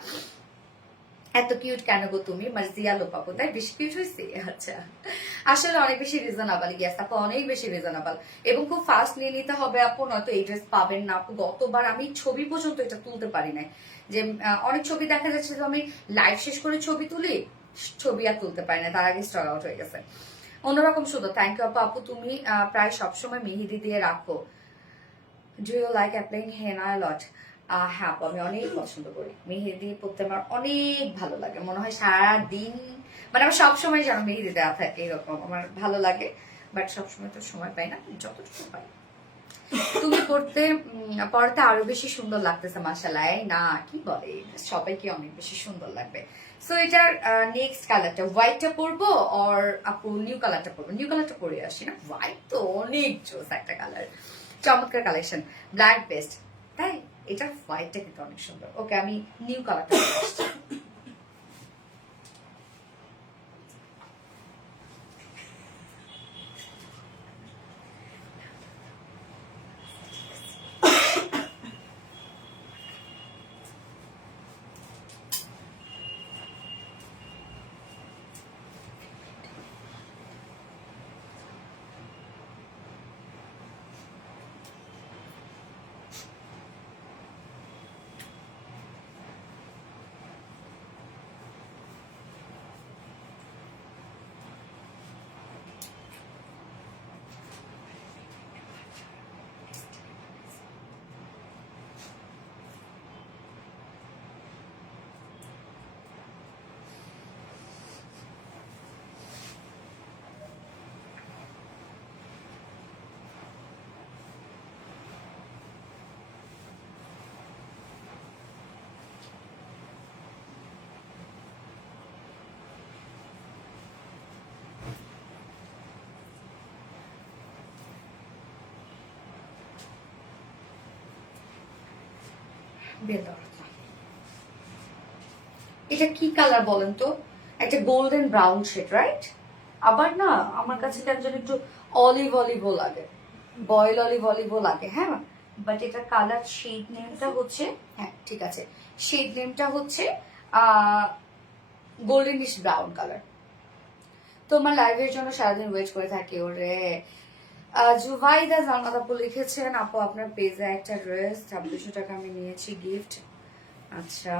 এত কিউট কেন গো তুমি, মার্জিয়া লোপাপো, তাই বেশি কিউট হয়েছে? আচ্ছা, আসলে অনেক বেশি রিজনেবল, ইয়াস আপু অনেক বেশি রিজনেবল এবং খুব ফাস্ট নিয়ে নিতে হবে আপু, নয়তো এই ড্রেস পাবেন না আপু। গতবার আমি ছবি পর্যন্ত এটা তুলতে পারি নাই, যে অনেক ছবি দেখা যাচ্ছে যে আমি লাইভ শেষ করে ছবি তুলি, ছবি আর তুলতে পারি না, তার আগে স্টক আউট হয়ে গেছে। অন্যরকম শুধু থ্যাংক ইউ আপু। আপু তুমি প্রায় সবসময় মেহেদি দিয়ে রাখো, ডু ইউ লাইক অ্যাপ্লাইং হেনা লট? হ্যাঁ আপু, আমি অনেক পছন্দ করি মেহেদি পরতে, আমার অনেক ভালো লাগে। মনে হয় সারাদিন মানে আমার সবসময় যেন মেহেদি দেওয়া থাকে, এরকম আমার ভালো লাগে। বাট সবসময় তো সময় পাই না, যতটুকু পাই। তুমি পড়তে আরো বেশি সুন্দর লাগতেছে মাশাআল্লাহ। না কি বলে, সবাইকে অনেক বেশি সুন্দর লাগবে। সো এটার নেক্সট কালারটা হোয়াইটটা পরবো, আর আপু নিউ কালারটা পরবো। নিউ কালারটা পরে আসি না, হোয়াইট তো অনেক জোস একটা কালার, চমৎকার কালেকশন, ব্ল্যাক বেস্ট, তাই এটা হোয়াইটটা কিন্তু অনেক সুন্দর। ওকে, আমি নিউ কালারটা পরে আসছি। এটা কি কালার বলেন তো? একটা গোল্ডেন ব্রাউন শেড, রাইট? আবার না আমার কাছে কেন যেন একটু অলিভ অলিভও লাগে, বয়েল অলিভ অলিভও লাগে। হ্যাঁ, বাট এটা কালার শেড নেমটা হচ্ছে, হ্যাঁ ঠিক আছে, শেড নেমটা হচ্ছে গোল্ডেনিশ ব্রাউন কালার। তোমার লাইভের জন্য সারাদিন ওয়েট করে থাকি। ওরে জুবাইদা জান্নাত আপু লিখেছেন, আপু আপনার পেজে একটা ড্রেস 2600 টাকা আমি নিয়েছি গিফট। আচ্ছা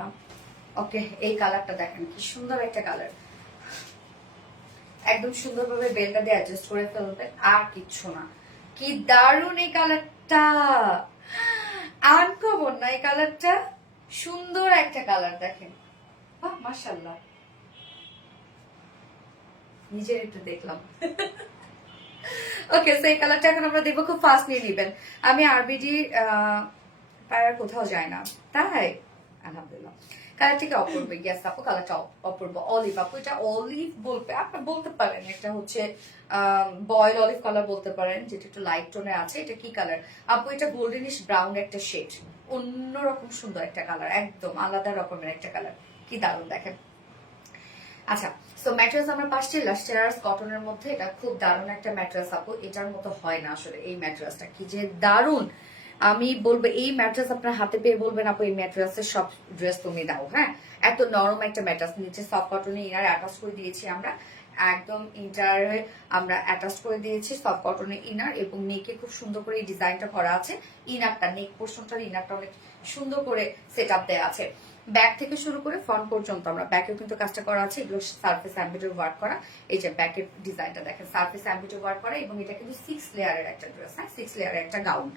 ওকে, এই কালারটা দেখেন কি সুন্দর একটা কালার, একদম সুন্দরভাবে বেলটা দিয়ে অ্যাডজাস্ট করে ফেলবেন, আর কিচ্ছু না। কি দারুণ এই কালারটা, আনকমন না এই কালারটা, সুন্দর একটা কালার দেখেন, বাহ মাশাআল্লাহ। নিজের একটু দেখলাম। ওকে, সো এই কালারটা এখন আমরা দেখবো, খুব ফাস্ট নিয়ে নিবেন। আমি আরবিডি পাড়ার কোথাও যাই না, তাই আলহামদুলিল্লাহ। কালারটাকে অপূর্ব, ইয়েস আপু কালারটা অপূর্ব, অলিভ আপু, এটা অলিভ বলবে, আপনি বলতে পারেন একটা হচ্ছে বয়েল অলিভ কালার বলতে পারেন, যেটা একটু লাইট টোনে আছে। এটা কি কালার আপু? এটা গোল্ডেনিশ ব্রাউন একটা শেড, অন্যরকম সুন্দর একটা কালার, একদম আলাদা রকমের একটা কালার, কি দারুণ দেখেন। আচ্ছা, সো ম্যাট্রেস আমরা পাচ্ছি লাস্টারাস কটনের মধ্যে। এটা খুব দারুণ একটা ম্যাট্রেস আপু, এটার মতো হয় না আসলে। এই ম্যাট্রেসটা কি যে দারুণ, আমি বলবো এই ম্যাট্রেস আপনার হাতে পেয়ে বলবেন আপু এই ম্যাট্রেসের সব ড্রেস তুমি দাও। হ্যাঁ, এত নরম একটা ম্যাট্রেস, নিচে সফট কটনে ইনার অ্যাটাচ করে দিয়েছি আমরা, একদম ইন্টারে আমরা অ্যাটাচ করে দিয়েছি সফট কটনের ইনার, এবং নেকে খুব সুন্দর করে এই ডিজাইনটা করা আছে। ইনারটা, নেক পোর্শনটার ইনারটা অনেক সুন্দর করে সেট আপ দেওয়া আছে। ব্যাক থেকে শুরু করে ফ্রন্ট পর্যন্ত আমরা ব্যাকেও কিন্তু কাজটা করা আছে, এগুলো সারফেস এমব্রয়ডারি ওয়ার্ক করা। এই যে ব্যাকের ডিজাইনটা দেখেন, সারফেস এমব্রয়ডারি ওয়ার্ক করা, এবং এটা কিন্তু 6 লেয়ারের একটা ড্রেস, হ্যাঁ 6 লেয়ারের একটা গাউন।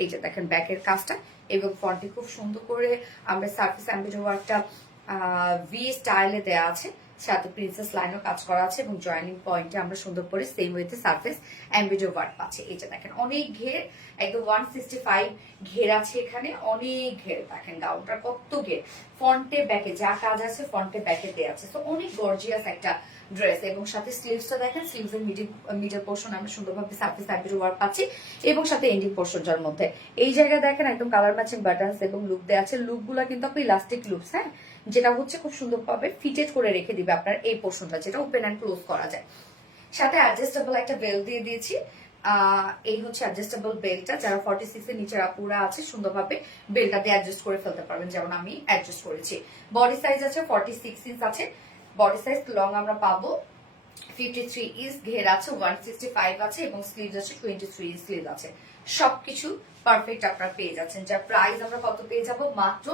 এই যে দেখেন ব্যাকের কাজটা, এবং ফ্রন্টে খুব সুন্দর করে আমরা সারফেস এমব্রয়ডারি ওয়ার্কটা ভি স্টাইলে দেওয়া আছে, সাথে প্রিন্সেস লাইনও কাজ করা আছে, এবং জয়েনিং পয়েন্টে আমরা সুন্দর করে সেম ওয়েতে সারফেস এমব্রয়ডারি ওয়ার্ক পাচ্ছি। এই যে দেখেন অনেক ঘের, একদম 165 ঘের আছে এখানে, অনেক ঘের। দেখেন গাউনটার কত ঘের, ফ্রন্টে ব্যাকে যা কাজ আছে ফ্রন্টে ব্যাকে দেওয়া আছে, তো অনেক গর্জিয়াস একটা ড্রেস। এবং সাথে স্লিভসটা দেখেন, স্লিভসের মিডল পোর্শন আমরা সুন্দরভাবে সারফেস এমব্রয়ডারি ওয়ার্ক পাচ্ছি, এবং সাথে এন্ডিং পোর্শনটার মধ্যে এই জায়গায় দেখেন একদম কালার ম্যাচিং বাটনস এবং লুপ দেওয়া আছে। লুপগুলো কিন্তু আপনি ইলাস্টিক লুপস, হ্যাঁ, যেটা হচ্ছে খুব সুন্দরভাবে ফিটেড করে রেখে দিবে আপনার এই পোর্শনটা, যেটা ওপেন অ্যান্ড ক্লোজ করা যায়। সাথে অ্যাডজাস্টেবল একটা বেল্ট দিয়ে দিয়েছি। এই হচ্ছে অ্যাডজাস্টেবল বেল্টটা, যারা 46 এর নিচের আপুরা আছে সুন্দরভাবে বেল্টটা দিয়ে অ্যাডজাস্ট করে ফেলতে পারবেন, যেমন আমি অ্যাডজাস্ট করেছি। বডি সাইজ আছে 46 ইঞ্চ আছে, বডি সাইজ লং আমরা পাবো 53 ইঞ্চ, ঘের আছে 165 আছে, এবং স্লিভ আছে 23 ইঞ্চ স্লিভ আছে। সবকিছু পারফেক্ট আপনারা পেয়ে যাচ্ছেন, যার প্রাইস আমরা কত পেয়ে যাব? মাত্র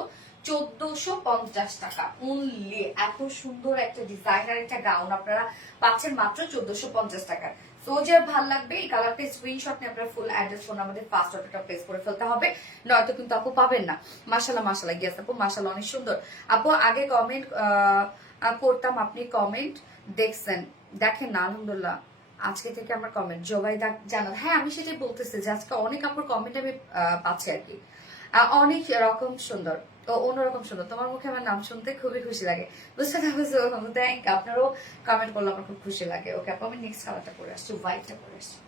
1450 টাকা অনলি। এত সুন্দর একটা ডিজাইনার একটা গাউন আপনারা পাচ্ছেন মাত্র 1450 টাকা। সো যার ভালো লাগবে এই কালারটা স্ক্রিনশট নিয়ে আপনার ফুল অ্যাড্রেস ফোন আমাদের ফার্স্ট অর্ডারটা প্লেস করে ফেলতে হবে, নয়তো কিন্তু আপু পাবেন না। মাশাআল্লাহ মাশাআল্লাহ, গেস আপু মাশাআল্লাহ অনেক সুন্দর। আপু আগে কমেন্ট করতাম, আপনি কমেন্ট দেখছেন, দেখেন না আলহামদুলিল্লাহ আজকে থেকে আমার কমেন্ট জবাই জানাল। হ্যাঁ আমি সেটাই বলতেছি যে আজকে অনেক আপুর কমেন্ট আমি পাচ্ছি আর কি, অনেক রকম সুন্দর ও অন্যরকম সুন্দর। তোমার মুখে আমার নাম শুনতে খুবই খুশি লাগে, বুঝতে পারছো? থ্যাংক, আপনারও কমেন্ট করলে আমার খুব খুশি লাগে। ওকে আপু আমি নেক্সট কালারটা করে আসছি, হোয়াইটটা করে আসছি।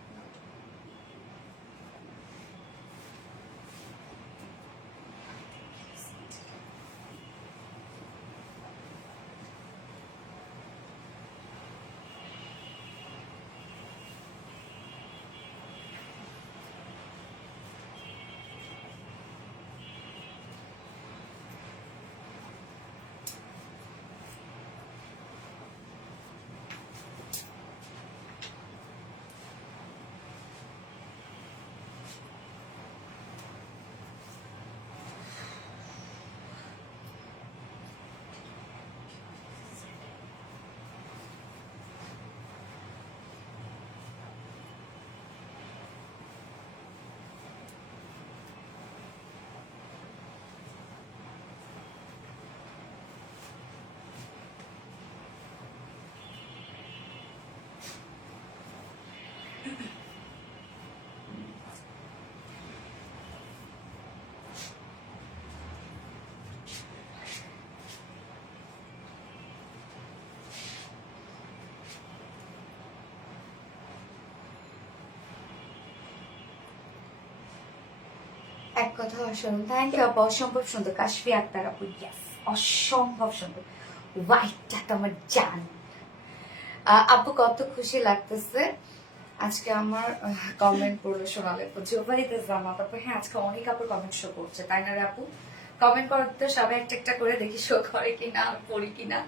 এক কথা অসম্ভব, থ্যাংক ইউ আপু, অসম্ভব সুন্দর। কাশফি আক্তার আপু, ইয়েস অসম্ভব সুন্দর, হোয়াইটটা তো আমার জান। আপু কত খুশি লাগতেছে আজকে আমার কমেন্ট পড়লে শোনালে জোবাইতে জামাত আপু। হ্যাঁ আজকে অনেক আপুর কমেন্ট শো করছে, তাই না রে আপু? কমেন্ট করার তো সবাই একটা একটা করে দেখি শো করে কিনা, পড়ি কিনা।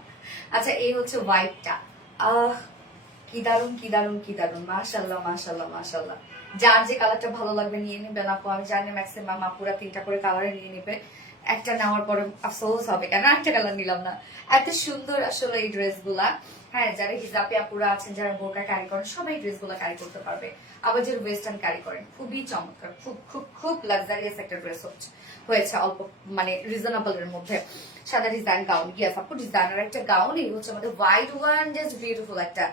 আচ্ছা এই হচ্ছে হোয়াইটটা, কি দারুন কি দারুন কি দারুন, মাশাল্লাহ মাশাল্লাহ মাশাল্লাহ। যার যে কালারটা ভালো লাগবে নিয়ে নেবেন আপু, আমি জানি ম্যাক্সিমাম আপুরা 3টা করে কালারে নিয়ে নেবে, একটা নেওয়ার পরে আফসোস হবে কেন একটা কালার নিলাম না। এত সুন্দর আসলে এই ড্রেস গুলা। হ্যাঁ যারা হিজাবি আপুরা আছেন, যারা বোরকা ক্যারি করেন, সবাই ড্রেস গুলা ক্যারি করতে পারবে। আবার যারা ওয়েস্টার্ন ক্যারি করেন, খুবই চমৎকার, খুব খুব খুব লাক্সারিয়াস একটা ড্রেস হয়েছে অল্প মানে রিজনেবল এর মধ্যে। সাদা ডিজাইন গাউন, ইয়েস আপু ডিজাইনার একটা গাউন। এই হচ্ছে আমাদের হোয়াইট ওয়ান, জাস্ট বিউটিফুল একটা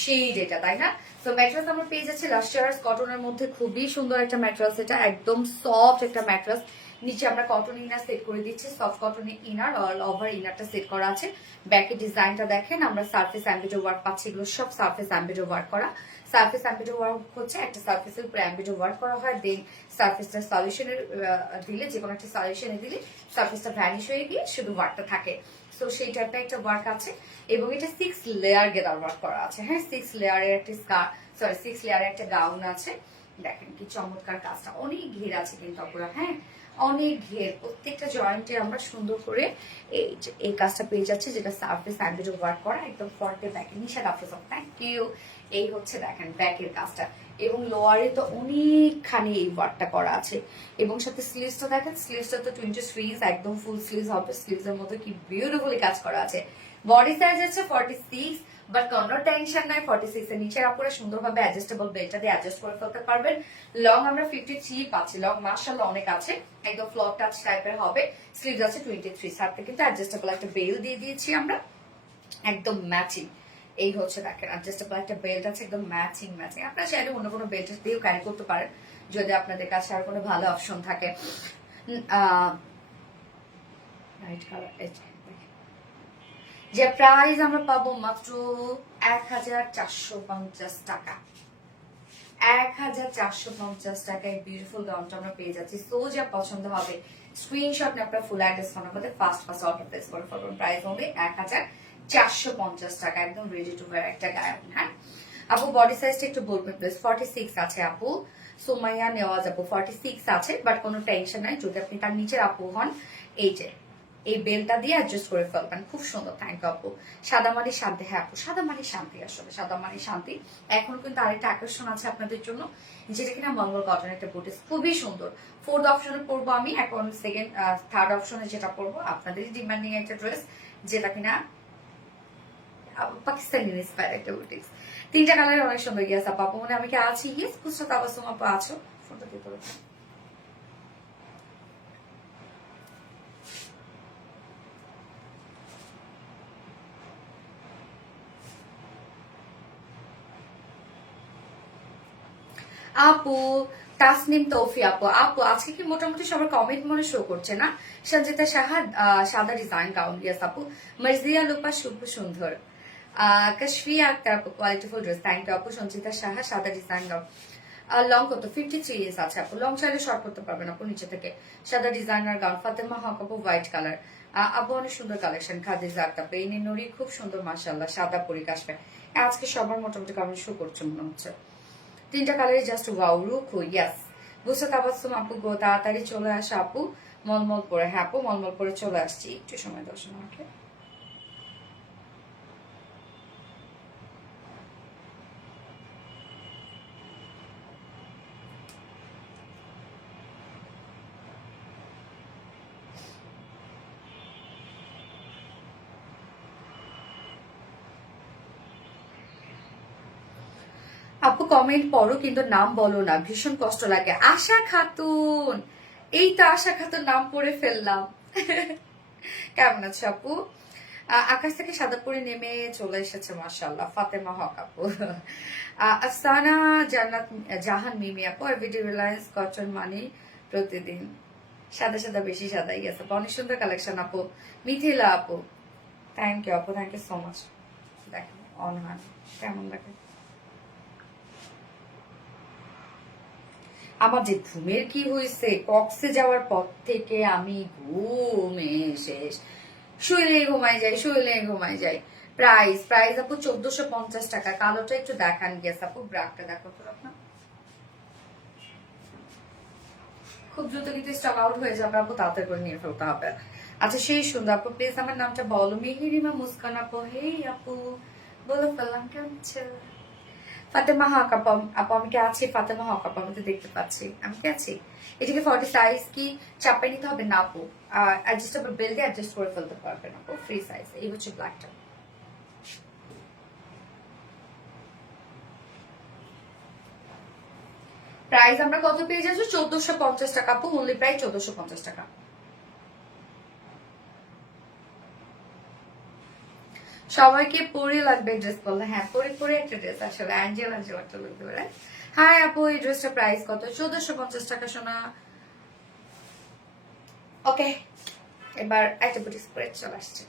শেড এটা, তাই না? তো ম্যাট্রেস আমরা পেয়ে যাচ্ছি লাস্টারাস কটনের মধ্যে, খুবই সুন্দর একটা ম্যাট্রেস, এটা একদম সফট একটা ম্যাট্রেস, নিচে আমরা কটন ইনার সেট করে দিচ্ছি, সফট কটনের ইনার, অল ওভার ইনারটা সেট করা আছে। ব্যাকের ডিজাইনটা দেখেন, আমরা সারফেস অ্যাম্বিডো ওয়ার্ক পাচ্ছি, এগুলো সব সারফেস অ্যাম্বিডো ওয়ার্ক করা। সারফেস অ্যাম্বিডো ওয়ার্ক হচ্ছে একটা সারফেসের উপরে অ্যাম্বিডো ওয়ার্ক করা হয়, দেন সারফেসটা সলিউশনের দিলে, যে কোনো একটা সলিউশনে দিলে সারফেসটা ভ্যানিশ হয়ে গিয়ে শুধু ওয়ার্কটা থাকে। সো সেই টাইপের একটা ওয়ার্ক আছে, এবং এটা 6 লেয়ার গেদার ওয়ার্ক করা আছে। হ্যাঁ, 6 লেয়ারের একটা সরি 6 লেয়ারের একটা গাউন আছে। দেখেন কি চমৎকার কাজটা, অনেক ঘের আছে কিন্তু আপুরা। হ্যাঁ, অনেক ঘের, প্রত্যেকটা জয়েন্টে আমরা সুন্দর করে এই কাজটা পেয়ে যাচ্ছি, যেটা সারফেস অ্যাম্বিডো ওয়ার্ক করা একদম ফ্রন্টে ব্যাকে। নিশা কাফেস অফ থ্যাংক ইউ। এই হচ্ছে দেখেন ব্যাকের কাজটা, এবং লোয়ারে তো অনেকখানি এই ওয়ার্কটা করা আছে, এবং সাথে স্লিভসটা দেখেন, স্লিভসটা তো 23 একদম ফুল স্লিভস হবে, স্লিভসের মধ্যে কি বিউটিফুলি কাজ করা আছে। বডি সাইজ আছে 46, বাট কোনো টেনশন নাই, 46 এর নিচে আপনারা সুন্দরভাবে অ্যাডজাস্টেবল বেল্টটা দিয়ে অ্যাডজাস্ট করে ফেলতে পারবেন। লং আমরা 53 পাচ্ছি, লং মাশাআল্লাহ অনেক আছে, একদম ফ্লপ টাচ টাইপের হবে। স্লিভস আছে 23, সাথে কিন্তু অ্যাডজাস্টেবল একটা বেল দিয়ে দিয়েছি আমরা, একদম ম্যাচিং। এই হচ্ছে দেখেন অ্যাডজাস্টেবল একটা বেল্ট আছে, একদম ম্যাচিং ম্যাচিং। আপনারা চাইলে অন্য কোনো বেল্ট দিয়েও ক্যারি করতে পারেন যদি আপনাদের কাছে আর কোনো ভালো অপশন থাকে। লাইট কালার, যে প্রাইস আমরা পাবো মাত্র 1450 টাকা। 1450 টাকায় বিউটিফুল গাউনটা আমরা পেয়ে যাচ্ছি। সো যা পছন্দ হবে স্ক্রিনশট নিয়ে আপনারা ফুল অ্যাড্রেস ফোন নাম্বারে ফার্স্ট অর্ডার প্লেস করে ফেলবেন। প্রাইস হবে 1450 টাকা, একদম রেডি টু ওয়্যার একটা গাউন। হ্যাঁ আপু, বডি সাইজটা একটু বলবেন প্লিজ। 46 আছে আপু, সোমাইয়া নেওয়া যাবো 46 আছে, বাট কোনো টেনশন নাই, যদি আপনি তার নিচের আপু হন এই বেলটা দিয়ে অ্যাডজাস্ট করে ফেলবেন। খুব সুন্দর, থ্যাংক ইউ আপু। সাদামারি শান্তি, হ্যাঁ আপু সাদামারি শান্তি, আসলে সাদামারি শান্তি। এখন কিন্তু আরেকটা আকর্ষণ আছে আপনাদের জন্য, যেটা কিনা মঙ্গল কটন একটা বুটিস, খুবই সুন্দর। 4th অপশনে পরবো আমি, এখন থার্ড অপশনে যেটা পরবো আপনাদের ডিমান্ডিং একটা ড্রেস, যেটা কিনা পাকিস্তানি ইন্সপায়ার একটা বুটিস। 3টা কালার অনেক সুন্দর গিয়েছে আপু, মানে আমি কি আছি? ইয়েস, খুচরা তাবাসুম আপু আছো, ফোনটা দিয়ে পড়েছে। আপু তাসনিম তৌফি আপু, আজকে কি মোটামুটি সবার কমেন্ট মনে শো করছে না? সঞ্জিতা সাহা সাদা ডিজাইন গাউন, ইয়েস আপু। মার্জিয়া লোপা শুভ সুন্দর, কাশফি আক্তার আপু কোয়ালিটিফুল ড্রেস, থ্যাংক ইউ আপু। সঞ্জিতা সাহা সাদা ডিজাইন গাউন, লং কত? 53 ইঞ্চ আছে আপু, লং চাইলে শর্ট করতে পারবেন আপু নিচে থেকে। সাদা ডিজাইনার গাউন, ফাতেমা হক আপু হোয়াইট কালার, আপু অনেক সুন্দর কালেকশন। খাদিজা আক্তার পেইনি নুরি, খুব সুন্দর মাশাআল্লাহ, সাদা পরি কাশবে। আজকে সবার মোটামুটি কমেন্ট শো করছে মনে হচ্ছে। 3টা কালারে জাস্ট ওয়াও, রুখো, ইয়াস। বুঝতে তাবাসুম আপু গো, তাড়াতাড়ি চলে আসা আপু, মলমল করে। হ্যাঁ আপু, মলমল করে চলে আসছি, একটু সময় দাও আমাকে। আপু কমেন্ট পড়ো কিন্তু নাম বলো না, ভীষণ কষ্ট লাগে। আশা খাতুন, এই তো আশা খাতুন নাম পড়ে ফেললাম। কেমন আছো আপু? আকাশ থেকে সাদা পরে নেমে চলে এসেছে মাশাআল্লাহ, ফাতেমা হক আপু। আফসানা জান্নাত জাহান মিমি আপু, এভরিডে রিলায়েন্স কটন মানি প্রতিদিন সাদা সাদা, বেশি সাদা, ইয়েস আপু অনেক সুন্দর কালেকশন আপু। মিথিলা আপু, থ্যাংক ইউ আপু, থ্যাংক ইউ সো মাচ। দেখেন অনহান কেমন লাগে। আমার যে ঘুমের কি হয়েছে, কক্সে যাওয়ার পর থেকে আমি ঘুমে শেষ, শুইলে ঘুমাই যাই। প্রাইস আপু 1450 টাকা। কালোটা একটু দেখান, গেস আপু ব্রাকটা দেখো তো আপনার, খুব দ্রুত কিন্তু স্টক আউট হয়ে যাবে আপু, তাড়াতাড়ি করে নিয়ে ফেলতে হবে। আচ্ছা সেই সুন্দর আপু, প্লিজ আমার নামটা বলো। মেহেরিমা মুস্কান আপু, হেই আপু বলে ফেললাম, কেমন আছো? ফাতেমা হক আপু, আমি কি আছি? ফাতেমা হক আপু, আমি তো দেখতে পাচ্ছি, আমি কি আছি? এটাকে 40 সাইজ কি চাপাই নিতে হবে না আপু? অ্যাডজাস্টেবল বেল্ট দিয়ে অ্যাডজাস্ট করে ফেলতে পারবেন আপু, ফ্রি সাইজ। এই হচ্ছে ব্ল্যাকটা। প্রাইস আমরা কত পেয়ে যাচ্ছি? 1450 টাকা আপু, অনলি প্রাইস 1450 টাকা। সবাইকে পরে লাগবে ড্রেস বললে, হ্যাঁ পরে একটা ড্রেস, আসলে অ্যাঞ্জেল একটা লাগতে পারে। হ্যাঁ আপু, এই ড্রেসটা প্রাইস কত? 1450 টাকা সোনা। ওকে, এবার একটা বুটি স্প্রে চলে আসছে।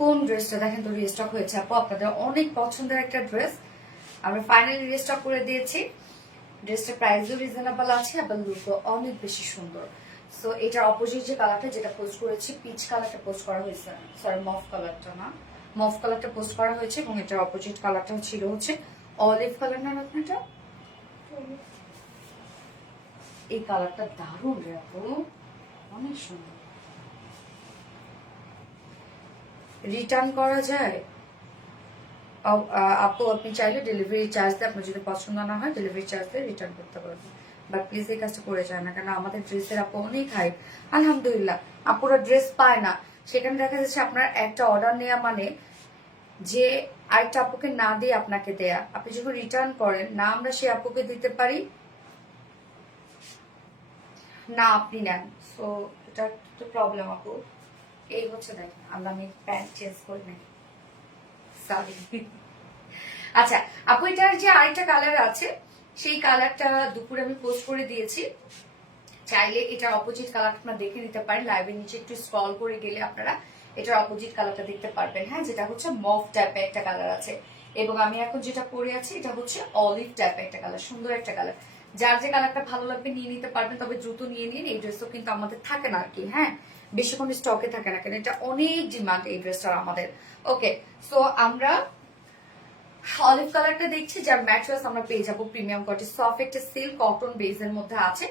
কোন ড্রেসটা দেখেন তো রিস্টক হয়েছে আপু, আপনাদের অনেক পছন্দের একটা ড্রেস আমরা ফাইনালি রিস্টক করে দিয়েছি। ড্রেসটার প্রাইসও রিজনেবল আছে, আবার লুকও অনেক বেশি সুন্দর। সো এটার অপোজিট যে কালারটা যেটা পোস্ট করেছি, পিচ কালারটা পোস্ট করা হয়েছে, সরি মফ কালারটা না, মফ কালারটা পোস্ট করা হয়েছে এবং এটার অপোজিট কালারটা ছিল হচ্ছে অলিভ কালার না আপনারটা। এই কালারটা দারুণ রে আপু, অনেক সুন্দর। রিটার্ন করা যায় আপু, আপনি চাইলে ডেলিভারি চার্জ দিয়ে, আপনার যদি পছন্দ না হয় ডেলিভারি চার্জ দিয়ে রিটার্ন করতে পারবেন, বাট প্লিজ এই কাজটা করে যায় না, কেন আমাদের ড্রেসের আপু অনেক হাই। আলহামদুলিল্লাহ আপুরা ড্রেস পায় না, সেখানে দেখা যাচ্ছে আপনার একটা অর্ডার নেওয়া মানে যে আরেকটা আপুকে না দিয়ে আপনাকে দেয়া, আপনি যখন রিটার্ন করেন না আমরা সে আপুকে দিতে পারি না আপনি নেন, সো এটা একটু প্রবলেম আপু। এই হচ্ছে দেখেন, আল্লাহ আমি প্যান্ট চেঞ্জ করি নাই, সরি। আচ্ছা আপু, এটার যে আরেকটা কালার আছে সেই কালারটা দুপুরে আমি পোস্ট করে দিয়েছি, চাইলে এটার অপোজিট কালার আপনারা দেখে নিতে পারেন। লাইভের নিচে একটু স্ক্রল করে গেলে আপনারা এটার অপোজিট কালারটা দেখতে পারবেন, হ্যাঁ, যেটা হচ্ছে মফ টাইপের একটা কালার আছে, এবং আমি এখন যেটা পরে আছি এটা হচ্ছে অলিভ টাইপের একটা কালার, সুন্দর একটা কালার। যার যে কালারটা ভালো লাগবে নিয়ে নিতে পারবেন, তবে দ্রুত নিয়ে নিন, এই ড্রেসও কিন্তু আমাদের থাকে না আর কি, হ্যাঁ, বেশিক্ষণ স্টকে থাকে না, কেন এটা অনেক ডিমান্ড এই ড্রেসটার আমাদের। ওকে, সো আমরা অলিভ কালারটা দেখছি, যার ম্যাট্রেস আমরা পেয়ে যাবো প্রিমিয়াম কোয়ালিটি সফট একটা সিল্ক কটন বেজের মধ্যে আছে।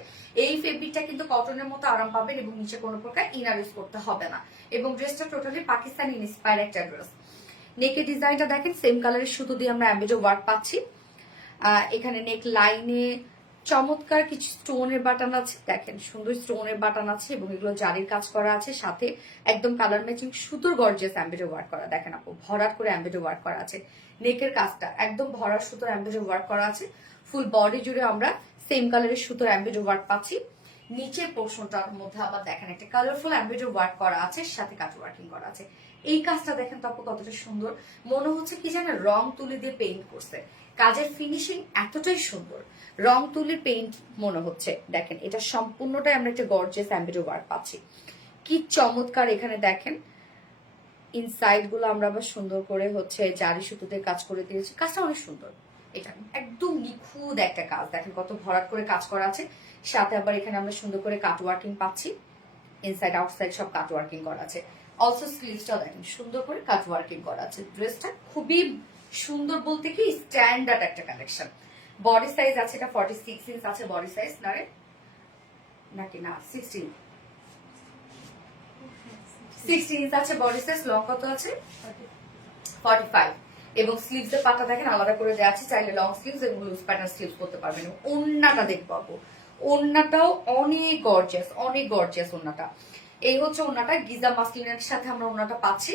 এই ফেব্রিকটা কিন্তু কটনের মতো আরাম পাবেন এবং নিচে কোনো প্রকার ইনার ইউজ করতে হবে না, এবং ড্রেসটা টোটালি পাকিস্তানি ইন্সপায়ার একটা ড্রেস। নেকের ডিজাইনটা দেখেন সেম কালারের সুতো দিয়ে আমরা অ্যাম্বেজো ওয়ার্ক পাচ্ছি। এখানে নেক লাইনে চমৎকার কিছু স্টোনের বাটন আছে, দেখেন সুন্দর স্টোনের বাটন আছে এবং এগুলো জারির কাজ করা আছে, সাথে একদম কালার ম্যাচিং সুতোর গর্জিয়াস অ্যাম্বেজো ওয়ার্ক করা, দেখেন আপু ভরাট করে অ্যাম্বেজো ওয়ার্ক করা আছে। নেকের কাজটা একদম ভরাট সুতোর অ্যাম্বেজো ওয়ার্ক করা আছে, ফুল বডি জুড়ে আমরা সেম কালারের সুতোর অ্যাম্বেজো ওয়ার্ক পাচ্ছি। নিচের পোর্শনটার মধ্যে আবার দেখেন একটা কালারফুল অ্যাম্বেজো ওয়ার্ক করা আছে, সাথে কাট ওয়ার্কিং করা আছে। এই কাজটা দেখেন তো আপু কতটা সুন্দর, মনে হচ্ছে কি জানেন রং তুলি দিয়ে পেইন্ট করছে, কাজের ফিনিশিং এতটাই সুন্দর, রং তুলির পেইন্ট মনে হচ্ছে। দেখেন এটা সম্পূর্ণটাই আমরা একটা গর্জিয়াস অ্যাম্বেজো ওয়ার্ক পাচ্ছি, কি চমৎকার। এখানে দেখেন ইনসাইড গুলো আমরা আবার সুন্দর করে হচ্ছে জারি সুতোতে কাজ করে দিয়েছি, কাজটা অনেক সুন্দর। এটা একদম নিখুঁত একটা কাজ, দেখেন কত ভরাট করে কাজ করা আছে, সাথে আবার এখানে আমরা সুন্দর করে কাট ওয়ার্কিং পাচ্ছি, ইনসাইড আউটসাইড সব কাট ওয়ার্কিং করা আছে। অলসো স্লিভসটাও দেখেন সুন্দর করে কাট ওয়ার্কিং করা আছে। ড্রেসটা খুবই সুন্দর বলতে কি স্ট্যান্ডার্ড একটা কালেকশন। বডি সাইজ আছে এটা 46 ইঞ্চ আছে বডি সাইজ, নাকি না 16 ইঞ্চ আছে বডি সাইজ। লং কত আছে 45, এবং স্লিভস এর পাতা দেখেন আলাদা করে দেওয়া আছে, চাইলে লং স্লিভস এবং লুজ প্যাটার্ন স্লিভস করতে পারবেন। ওন্নাটা দেখবো আপু, ওন্নাটাও অনেক গর্জিয়াস, অনেক গর্জিয়াস ওন্নাটা। এই হচ্ছে ওন্নাটা, গিজা মাসলিনের সাথে আমরা ওন্নাটা পাচ্ছি।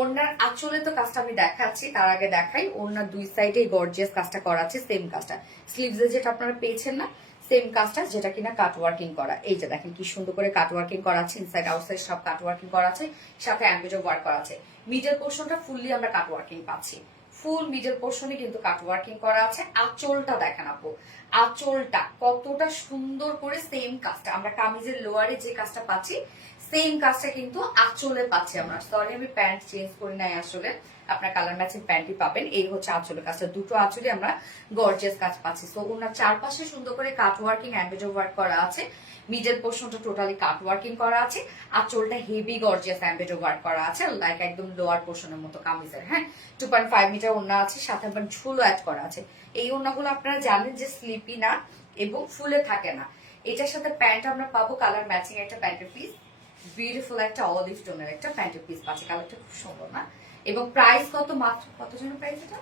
ওন্নার আঁচলে তো কাজটা আমি দেখাচ্ছি, তার আগে দেখাই ওন্নার দুই সাইডে গর্জিয়াস কাজটা করা আছে, সেম কাজটা স্লিভসে যেটা আপনারা পেয়েছেন না সেম কাজটা, যেটা কিনা কাট ওয়ার্কিং করা। এই যে দেখেন কি সুন্দর করে কাট ওয়ার্কিং করা আছে, ইনসাইড আউটসাইড সব কাট ওয়ার্কিং করা আছে, সাথে অ্যাম্বেজো ওয়ার্ক করা আছে। মিডল পোর্শনটা ফুললি আমরা কাট ওয়ার্কিং পাচ্ছি, ফুল মিডল পোর্শনে কিন্তু কাট ওয়ার্কিং করা আছে। আঁচলটা দেখেন আপু, আঁচলটা কতটা সুন্দর করে সেম কাজটা আমরা কামিজের লোয়ারে যে কাজটা পাচ্ছি সেম কাজটা কিন্তু আঁচলে পাচ্ছি আমরা। সরি আমি প্যান্ট চেঞ্জ করি নাই আসলে, আপনার কালার ম্যাচিং প্যান্টই পাবেন। এই হচ্ছে আঁচলের কাজটা, দুটো আঁচলে আমরা গর্জিয়াস কাজ পাচ্ছি। সো ওনার চারপাশে সুন্দর করে কাট ওয়ার্কিং এমব্রয়ডারি ওয়ার্ক করা আছে, মিডল পোর্শনটা টোটালি কাট ওয়ার্কিং করা আছে, আঁচলটা হেভি গর্জিয়াস এমব্রয়ডারি ওয়ার্ক করা আছে, লাইক একদম লোয়ার পোর্শনের মতো কামিজের। হ্যাঁ, 2.5 মিটার ওড়না আছে, সাথে আবার ঝুলো অ্যাড করা আছে। এই ওড়নাগুলো আপনারা জানেন যে স্লিপি না এবং ফুলে থাকে না। এটার সাথে প্যান্ট আমরা পাবো কালার ম্যাচিং একটা প্যান্টের পিস, বিউটিফুল একটা অলিভ টোনের একটা প্যান্টের পিস পাচ্ছি। কালারটা খুব সুন্দর না? এবং প্রাইস কত, মাত্র কত যেন প্রাইস এটা,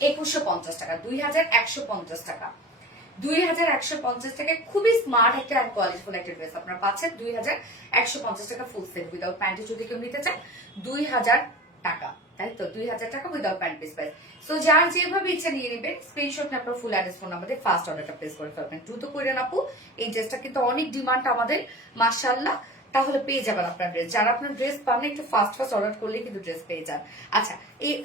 2150 টাকা, 2150 টাকা। 2150 টাকায় খুবই স্মার্ট একটা অ্যান্ড কোয়ালিটিফুল একটা ড্রেস আপনারা পাচ্ছেন। 2150 টাকা ফুল সেট উইদাউট প্যান্টে যদি কেউ নিতে চান 2000 টাকা, তাই তো 2000 টাকা without pant piece price. So যার যেভাবে ইচ্ছা নিয়ে নেবেন, স্ক্রিনশট নিয়ে আপনার ফুল অ্যাড্রেস ফোন নাম্বারে ফার্স্ট অর্ডারটা প্লেস করে ফেলবেন। দ্রুত করে আপু, এই ড্রেসটা কিন্তু অনেক ডিমান্ড আমাদের, মাশাআল্লাহ। তাহলে পেয়ে যাবেন আপনার ড্রেস। যারা আপনার ড্রেস পান না, একটু ফাস্ট অর্ডার করলে কিন্তু ড্রেস পেয়ে যান। আচ্ছা,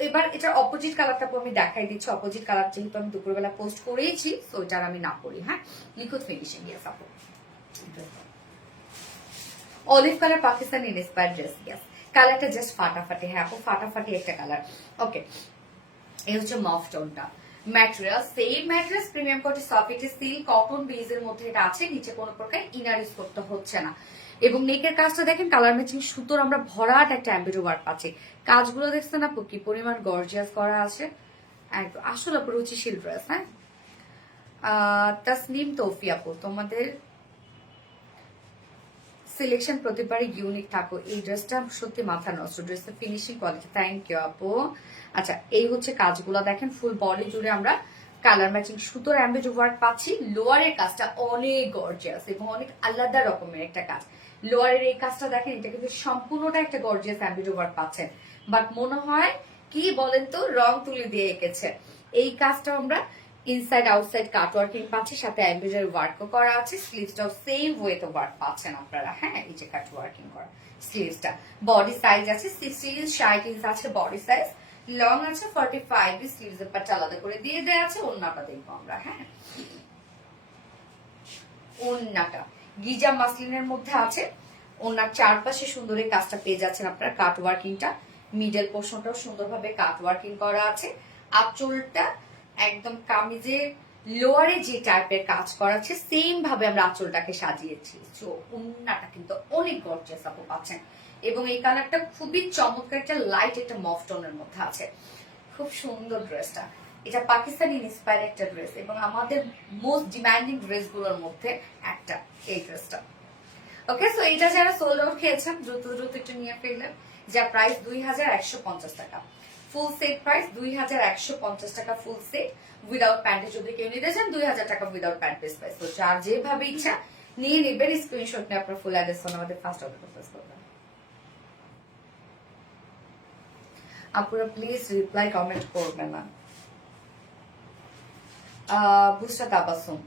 এবার এটার অপোজিট কালারটা আমি দেখাই দিচ্ছি। অপোজিট কালার যেহেতু আমি দুপুরবেলা পোস্ট করেইছি, তো এটার আমি না করি। হ্যাঁ, লিকুইড ফিনিশিং, ইয়েস আপু, olive colour Pakistani inspired dress, yes. কালারটা জাস্ট ফাটাফাটি। হ্যাঁ আপু, ফাটাফাটি একটা কালার। ওকে, এই হচ্ছে মফ টোনটা। Material same material, premium quality soft silk cotton বেজের মধ্যে এটা আছে। নিচে কোনো প্রকার ইনার ইউজ করতে হচ্ছে না। এবং নেকের কাজটা দেখেন, কালার ম্যাচিং সুতোর আমরা ভরাট একটা এমব্রয়ডারি ওয়ার্ক পাচ্ছি। কাজগুলো দেখছেন আপু কি পরিমাণ গর্জিয়াস করা আছে, একদম আসলে রুচিশীল ড্রেস। হ্যাঁ, তাসনিম তৌফি আপু, তোমাদের সিলেকশন প্রতিবারই ইউনিক থাকো। এই ড্রেসটা সত্যি মাথা নষ্ট, ড্রেসের ফিনিশিং কোয়ালিটি। থ্যাংক ইউ আপু। আচ্ছা, এই হচ্ছে কাজগুলো দেখেন, ফুল বডি জুড়ে আমরা কালার ম্যাচিং সুতোর এমব্রয়ডারি ওয়ার্ক পাচ্ছি। লোয়ারের কাজটা অনেক গর্জিয়াস এবং অনেক আলাদা রকমের একটা কাজ। লোয়ারের এই কাজটা দেখেন, এটা কিন্তু সম্পূর্ণটা একটা গর্জিয়াস এমব্রয়ডারি ওয়ার্ক পাচ্ছেন, বাট মনে হয় কি বলেন তো, রং তুলি দিয়ে এঁকেছে। এই কাজটা আমরা ইনসাইড আউটসাইড কাট ওয়ার্কিং পাচ্ছি, সাথে এমব্রয়ডারি ওয়ার্কও করা আছে। স্লিভসটাও সেম ওয়েতে ওয়ার্ক পাচ্ছেন আপনারা। হ্যাঁ, এই যে কাট ওয়ার্কিং করা স্লিভসটা। বডি সাইজ আছে 60 ইঞ্চ আছে বডি সাইজ, লং আছে 45। স্লিভস এর পার্ট আলাদা করে দিয়ে দেয়া আছে। ওন্নাটা দেখবো আমরা। হ্যাঁ, ওন্নাটা গিজা মাসলিনের মধ্যে আছে। ওনার চারপাশে সুন্দর এই কাজটা পেয়ে যাচ্ছেন আপনারা, কাট ওয়ার্কিংটা। মিডল পোর্শনটাও সুন্দরভাবে কাট ওয়ার্কিং করা আছে। আঁচলটা একদম কামিজের লোয়ারে যে টাইপের কাজ করা আছে, সেম ভাবে আমরা আঁচলটাকে সাজিয়েছি। তো ওন্নাটা কিন্তু অনেক গর্জিয়াস আপু পাচ্ছেন। এবং এই কালারটা খুবই চমৎকার একটা লাইট একটা মফ টোনের মধ্যে আছে। খুব সুন্দর ড্রেসটা। এটা পাকিস্তানি ইন্সপায়ার একটা ড্রেস এবং আমাদের মোস্ট ডিমান্ডিং ড্রেস গুলোর মধ্যে একটা এই ড্রেসটা। ওকে, সো এটা যারা সোল্ড আউট খেয়েছেন দ্রুত দ্রুত একটু নিয়ে ফেললেন। যা প্রাইস 2150 টাকা, ফুল সেট প্রাইস 2150 টাকা ফুল সেট উইদাউট প্যান্টে যদি কেউ নিতে চান 2000 টাকা উইদাউট প্যান্ট পিস প্রাইস। তো যার যেভাবে ইচ্ছা নিয়ে নেবেন, স্ক্রিনশট নিয়ে আপনার ফুল অ্যাড্রেস আমাদের ফার্স্ট অর্ডার প্লেস করবেন। আপনারা প্লিজ রিপ্লাই কমেন্ট করবেন না। বুস্টা Tabassum,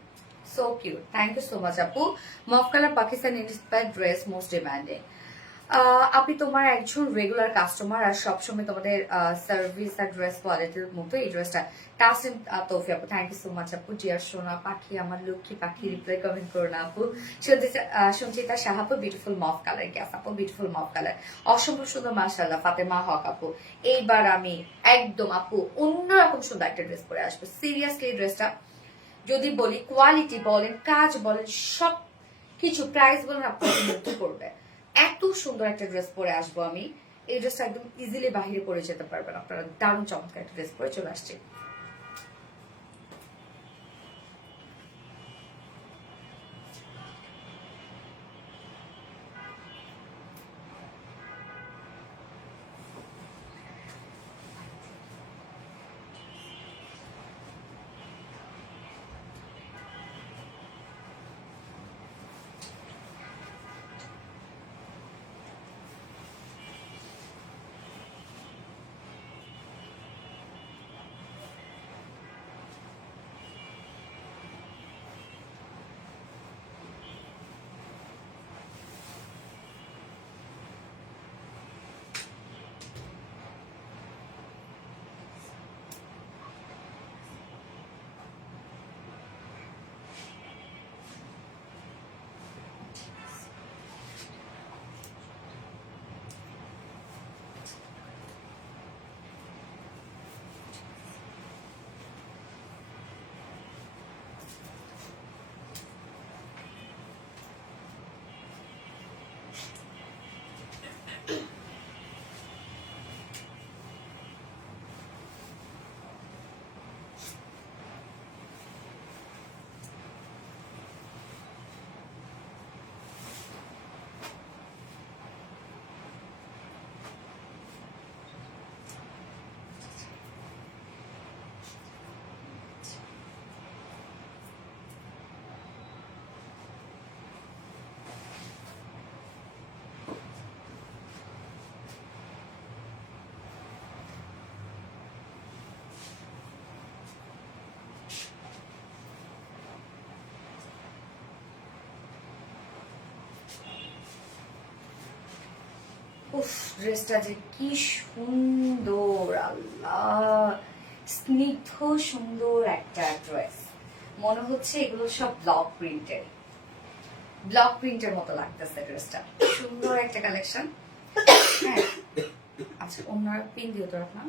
so cute, thank you so much আপু। মফ colour Pakistan inspired dress, most demanding. আপনি তোমার একজন রেগুলার কাস্টমার আর সবসময় তোমাদের সার্ভিস আর ড্রেস কোয়ালিটির মতো এই ড্রেসটা। তাসিম তৌফি আপু, থ্যাংক ইউ সো মাচ আপু। ডিয়ার সোনা পাখি, আমার লক্ষ্মী পাখি, রিপ্লাই কমেন্ট করো না আপু। সঞ্চিতা শাহ আপু, বিউটিফুল মফ কালার, গ্যাস আপু বিউটিফুল মফ কালার, অসম্ভব সুন্দর মাশাআল্লাহ। ফাতেমা হক আপু, এইবার আমি একদম আপু অন্যরকম সুন্দর একটা ড্রেস পরে আসবো। সিরিয়াসলি ড্রেসটা যদি বলি, কোয়ালিটি বলেন, কাজ বলেন, সব কিছু, প্রাইস বলেন, আপনাকে মুগ্ধ করবে। এত সুন্দর একটা ড্রেস পরে আসবো আমি। এই ড্রেসটা একদম ইজিলি বাহিরে পরে যেতে পারবেন আপনারা। দারুণ চমৎকার একটা ড্রেস পরে চলে আসছে। উফ, ড্রেসটা যে কি সুন্দর, আল্লাহ, স্নিগ্ধ সুন্দর একটা ড্রেস। মনে হচ্ছে এগুলো সব ব্লক প্রিন্টের মতো লাগতেছে ড্রেসটা। সুন্দর একটা কালেকশন। হ্যাঁ, আচ্ছা, ওনার পিন দিও তো আপনার।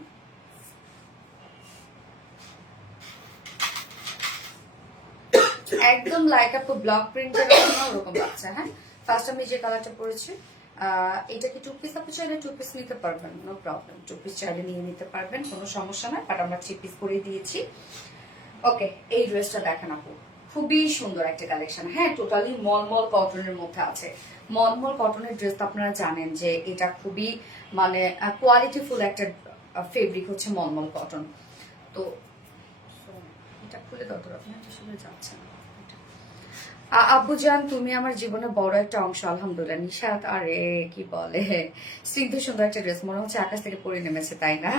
একদম লাইট আপ ব্লক প্রিন্টের ওরকম লাগছে। হ্যাঁ, ফার্স্ট আমি যে কালারটা পরেছি, এটা কি টু পিস? আপনি চাইলে টু পিস নিতে পারবেন, নো প্রবলেম। টু পিস চাইলে নিয়ে নিতে পারবেন, কোনো সমস্যা নাই। বাট আমরা থ্রি পিস করে দিয়েছি। ওকে, এই ড্রেসটা দেখেন আপু, খুবই সুন্দর একটা কালেকশন। হ্যাঁ, টোটালি মলমল কটনের মধ্যে আছে। মলমল কটনের ড্রেস তো আপনারা জানেন যে এটা খুবই মানে কোয়ালিটিফুল একটা ফেব্রিক হচ্ছে মলমল কটন। তো এটা খুলে দাও তো, আপনি আসলে যাচ্ছে না। আব্বুজান, তুমি আমার জীবনে বড় একটা অংশ, আলহামদুলিল্লাহ। নিশাত, আরে কি বলে, স্নিগ্ধ সুন্দর একটা ড্রেস, মনে হচ্ছে আকাশ থেকে পড়ে নেমেছে, তাই না?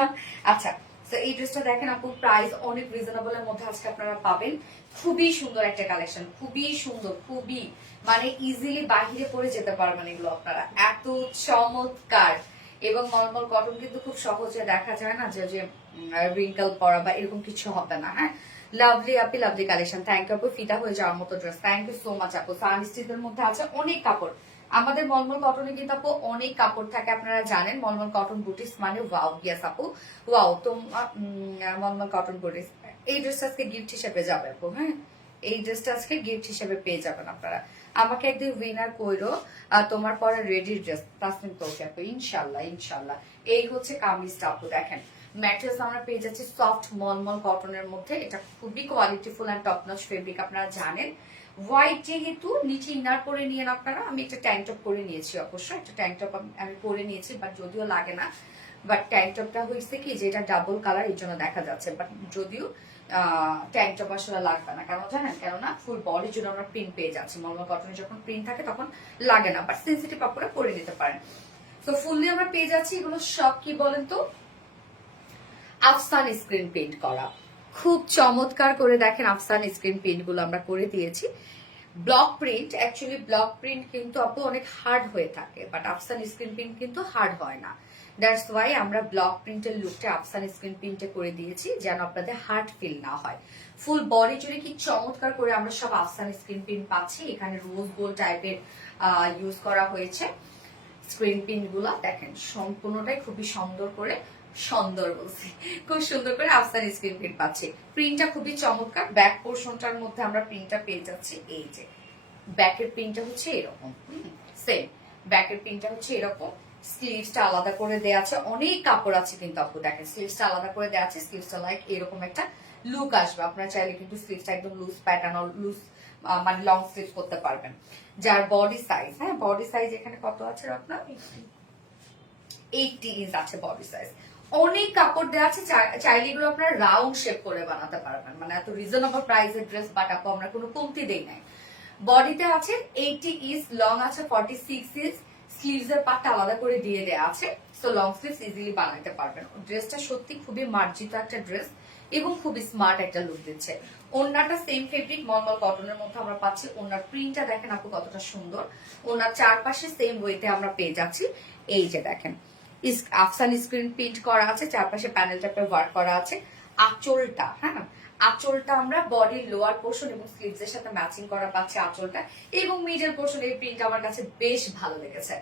আচ্ছা, তো এই ড্রেসটা দেখেন আপু, প্রাইস অনেক রিজনেবল এর মধ্যে আজকে আপনারা পাবেন। খুবই সুন্দর একটা কালেকশন, খুবই সুন্দর, খুবই মানে ইজিলি বাহিরে পরে যেতে পারবেন এগুলো আপনারা, এত চমৎকার। এবং মলমল কটন কিন্তু খুব সহজে দেখা যায় না যে রিঙ্কল পরা বা এরকম কিছু হবে না। হ্যাঁ, lovely Api, lovely collection. Thank you আপু, ফিদা হয়ে যাওয়ার মতো dress. Thank you so much আপু। সানস্টিচের মধ্যে আছে অনেক কাপড়। আমাদের মলমল কটনে কিন্তু আপু অনেক কাপড় থাকে, আপনারা জানেন। মলমল কটন বুটিক্স মানে ওয়াও, ইয়েস আপু, ওয়াও। তো মলমল কটন বুটিক্স, এই ড্রেসটা আজকে গিফট হিসেবে যাবে আপু। হ্যাঁ, এই ড্রেসটা আজকে গিফট হিসেবে পেয়ে যাবেন আপনারা। আমাকে একদিন উইনার কইরো, তোমার পরে রেডি ড্রেস তাসনিম তোকে আপু, ইনশাল্লাহ ইনশাল্লাহ। এই হচ্ছে কামিজটা আপু, দেখেন ম্যাটেরিয়ালস আমরা পেয়ে যাচ্ছি সফট মলমল কটনের মধ্যে। এটা খুবই কোয়ালিটিফুল এন্ড টপ নচ ফেব্রিক, আপনারা জানেন। হোয়াইট যেহেতু নিচে ইনার করে নিয়েন আপনারা। আমি একটা ট্যাঙ্ক টপ করে নিয়েছি, অবশ্যই একটা ট্যাঙ্ক টপ আমি করে নিয়েছি, বাট যদিও লাগে না। বাট ট্যাঙ্ক টপটা হয়েছে কি যে এটা ডাবল কালার, এই জন্য দেখা যাচ্ছে। বাট যদিও ট্যাঙ্ক টপ আসলে লাগবে না, কেন জানেন? কেননা ফুল বডির জন্য আমরা প্রিন্ট পেয়ে যাচ্ছি। মলমল কটনে যখন প্রিন্ট থাকে তখন লাগে না, বাট সেন্সিটিভ আপনারা করে নিতে পারেন। তো ফুললি আমরা পেয়ে যাচ্ছি এগুলো সব কি বলেন তো, আফসান স্ক্রিন প্রিন্ট করা। খুব চমৎকার করে দেখেন, আফসান স্ক্রিন প্রিন্ট গুলো আমরা করে দিয়েছি। Block print, actually block print কিন্তু আপু অনেক হার্ড হয়ে থাকে, বাট আফসান স্ক্রিন প্রিন্ট কিন্তু হার্ড হয় না। দ্যাটস ওয়াই আমরা ব্লক প্রিন্টের লুকটা আফসান স্ক্রিন প্রিন্টে করে দিয়েছি, যেন আপনাদের হার্ড ফিল না হয়। ফুল বডি জুড়ে কি চমৎকার করে আমরা সব আফসান স্ক্রিন প্রিন্ট পাচ্ছি। এখানে রোজ গোল্ড টাইপের ইউজ করা হয়েছে স্ক্রিন প্রিন্ট গুলা। দেখেন সম্পূর্ণটাই খুবই সুন্দর করে, সুন্দর বলছি, খুব সুন্দর করে আফসান স্ক্রিন প্রিন্ট পাচ্ছি। প্রিন্টটা খুবই চমৎকার। ব্যাক পোর্শনটার মধ্যে আমরা প্রিন্টটা পেয়ে যাচ্ছি। এই যে ব্যাকের প্রিন্টটা হচ্ছে এরকম, সেম ব্যাকের প্রিন্টটা হচ্ছে এরকম। স্লিভসটা আলাদা করে দেয়া আছে, অনেক কাপড় আছে কিন্তু আপু, দেখেন স্লিভসটা আলাদা করে দেয়া আছে। স্লিভসটা লাইক এরকম একটা লুক আসবে। আপনারা চাইলে কিন্তু স্লিভসটা একদম লুজ প্যাটার্ন, লুজ মানে লং স্লিভ করতে পারবেন। যার বডি সাইজ, হ্যাঁ বডি সাইজ এখানে কত আছে আপনার? 80 ইঞ্চ আছে বডি সাইজ। অনেক কাপড় দেওয়া আছে, চাইলে এগুলো আপনারা রাউন্ড শেপ করে বানাতে পারবেন। মানে এত রিজনেবল প্রাইসের ড্রেস, বাট আপু আমরা কোনো কমতি দেই নাই। বডিতে আছে 80 ইঞ্চ, লং আছে 46 ইঞ্চ। স্লিভস এর পার্টটা আলাদা করে দিয়ে দেওয়া আছে, সো লং স্লিভস ইজিলি বানাতে পারবেন। ড্রেসটা সত্যি খুবই মার্জিত একটা ড্রেস এবং খুবই স্মার্ট একটা লুক দিচ্ছে। ওড়নাটা সেম ফেব্রিক মলমল কটনের মধ্যে আমরা পাচ্ছি। ওড়নার প্রিন্টটা দেখেন আপু কতটা সুন্দর। ওড়নার চারপাশে সেম ওয়েতে আমরা পেয়ে যাচ্ছি। এই যে দেখেন আফসান স্ক্রিন প্রিন্ট করা আছে, চারপাশে প্যানেলটা ওয়ার্ক করা আছে। আঁচলটা, হ্যাঁ আঁচলটা আমরা বডির লোয়ার পোর্শন এবং স্লিভস এর সাথে ম্যাচিং করা পাচ্ছি আঁচলটা, এবং মিডল পোর্শন। এই প্রিন্ট আমার কাছে বেশ ভালো লেগেছে,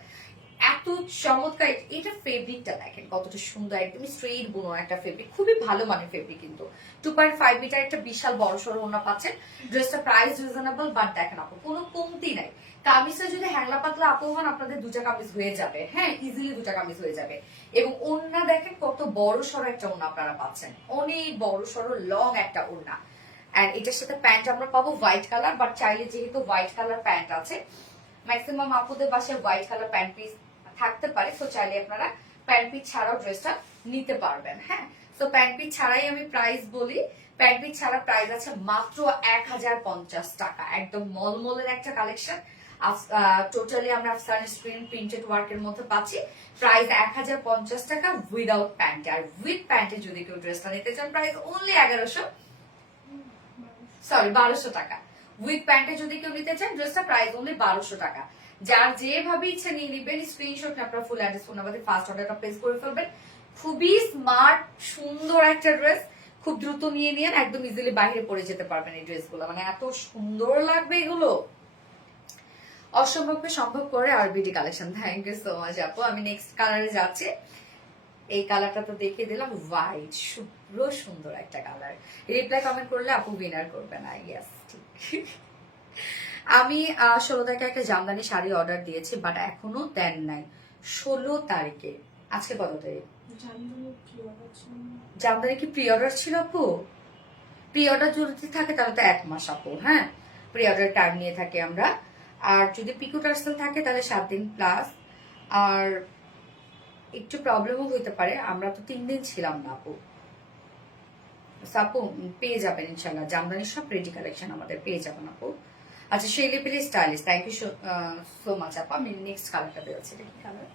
এত চমৎকার। এটা ফেব্রিকটা দেখেন কতটা সুন্দর, একদম স্ট্রেইট বুনো একটা ফেব্রিক, খুবই ভালো মানের ফেব্রিক। কিন্তু 2.5 মিটার একটা বিশাল বড় সড়ো ওড়না পাচ্ছেন। ড্রেসটা প্রাইস রিজনেবল, বাট দেখেন আপু কোনো কমতি নাই। কামিজটা যদি হ্যাংলা পাতলা আপু হন, আপনাদের দুটা কামিজ হয়ে যাবে। হ্যাঁ, ইজিলি দুটা কামিজ হয়ে যাবে। এবং ওড়না দেখেন কত বড় সড়ো একটা ওড়না আপনারা পাচ্ছেন, অনেক বড় সড়ো লং একটা ওড়না। এন্ড এটার সাথে প্যান্ট আমরা পাবো হোয়াইট কালার, বাট চাইলে যেহেতু হোয়াইট কালার প্যান্ট আছে, ম্যাক্সিমাম আপুদের বাসায় হোয়াইট কালার প্যান্ট পিস থাকতে পারে, তো চাইলে আপনারা প্যান্ট পিস ছাড়াও ড্রেসটা নিতে পারবেন। হ্যাঁ, তো প্যান্ট পিস ছাড়াই আমি প্রাইস বলি। প্যান্ট পিস ছাড়া প্রাইস আছে মাত্র 1050 টাকা। একদম মলমলের একটা কালেকশন। টোটালি আমরা আফসান স্ক্রিন প্রিন্টেড ওয়ার্কের মধ্যে পাচ্ছি। প্রাইস 1050 টাকা উইদাউট প্যান্ট। আর উইথ প্যান্টে যদি কেউ ড্রেসটা নিতে চান, প্রাইস অনলি 1200 টাকা। উইথ প্যান্টে যদি কেউ নিতে চান ড্রেসটা প্রাইস অনলি 1200 টাকা। যার যেভাবে ইচ্ছা নিয়ে নিবেন, স্ক্রিনশট আপনারা ফুল অ্যাড্রেস ফোন নাম্বারে ফার্স্ট অর্ডারটা প্লেস করে ফেলবেন। খুবই স্মার্ট সুন্দর একটা ড্রেস, খুব দ্রুত নিয়ে নিয়ে একদম ইজিলি বাইরে পরে যেতে পারবেন এই ড্রেসগুলো, মানে এত সুন্দর লাগবে এগুলো, অসম্ভবকে সম্ভব করে RBD collection. Thank you so much আপু। আমি নেক্সট কালারে যাচ্ছি। এই কালারটা তো দেখিয়ে দিলাম, হোয়াইট শুভ্র সুন্দর একটা কালার। রিপ্লাই কমেন্ট করলে আপু উইনার করবে না। ইয়েস ঠিক। আমি 16 তারিখে একটা জামদানি শাড়ি অর্ডার দিয়েছি, বাট এখনো দেন নাই। 16 তারিখে, আজকে কত তারিখ? জামদানি কি প্রি অর্ডার ছিল আপু? প্রি অর্ডার যদি থাকে তাহলে তো 1 মাস আপু। হ্যাঁ, প্রি অর্ডার টাইম নিয়ে থাকি আমরা। আর যদি পিকো টার্সেল থাকে তাহলে 7 দিন প্লাস। আর একটু প্রবলেমও হইতে পারে, আমরা তো 3 দিন ছিলাম না আপু। আপু পেয়ে যাবেন ইনশাল্লাহ, জামদানি সব রেডি কালেকশন আমাদের পেয়ে যাবেন আপু। আচ্ছা শেলি পেলি stylish, thank you so much আপু। আমি নেক্সট কালারটা বেরোচ্ছি, এটা কি কালার?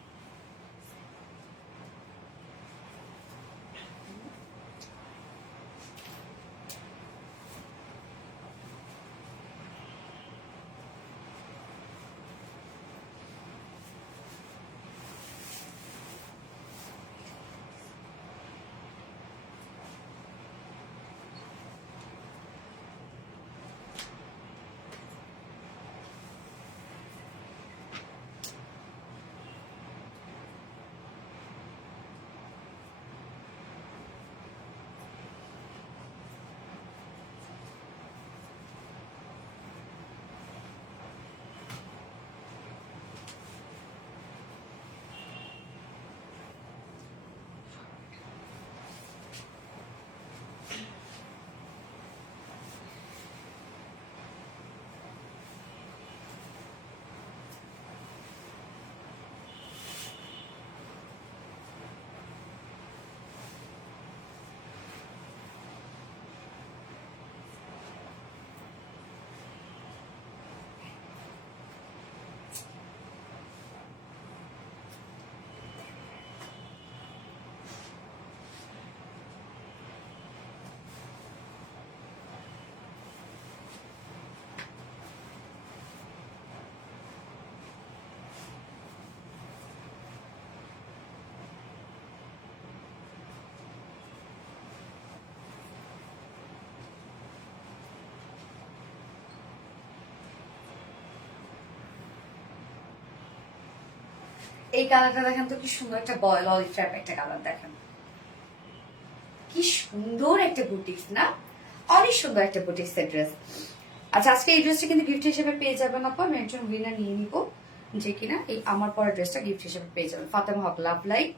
এই কালারটা দেখেন তো, কি সুন্দর একটা বয়েল অলিভ টাইপ একটা কালার। দেখেন কি সুন্দর একটা বুটিক্স না, অনেক সুন্দর একটা বুটিক্স এর ড্রেস। আচ্ছা আজকে এই ড্রেসটা কিন্তু গিফট হিসেবে পেয়ে যাবেন আপু। আমি একজন উইনার নিয়ে নিবো, যে কিনা এই আমার পরের ড্রেসটা গিফট হিসেবে পেয়ে যাবেন। Fatema Haque, love like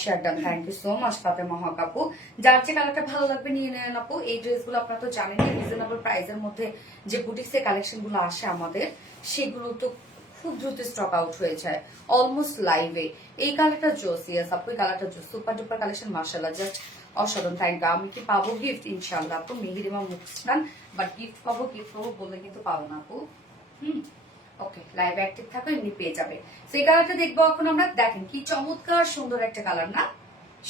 share done, thank you so much Fatema Haque আপু। যার যে কালারটা ভালো লাগবে নিয়ে নেন আপু। এই ড্রেসগুলো আপনারা তো জানেনই, রিজনেবল প্রাইসের মধ্যে যে বুটিক্সের কালেকশন গুলো আসে আমাদের, সেগুলো তো খুব দ্রুত স্টক আউট হয়ে যায় অলমোস্ট লাইভে। এই কালারটা জোস, ইয়াস আপু এই কালারটা জোস, সুপার ডুপার কালেকশন, মাশাআল্লাহ জাস্ট অসাধারণ। Thank you. আমি কি পাবো গিফট? ইনশাআল্লাহ আপু, মেহেরিমা মুখস্তান। বাট গিফট পাবো বললে কিন্তু পাবো না আপু। ওকে, লাইভ অ্যাক্টিভ থাকো, এমনি পেয়ে যাবে। সেই কালারটা দেখবো এখন আমরা। দেখেন কি চমৎকার সুন্দর একটা কালার না,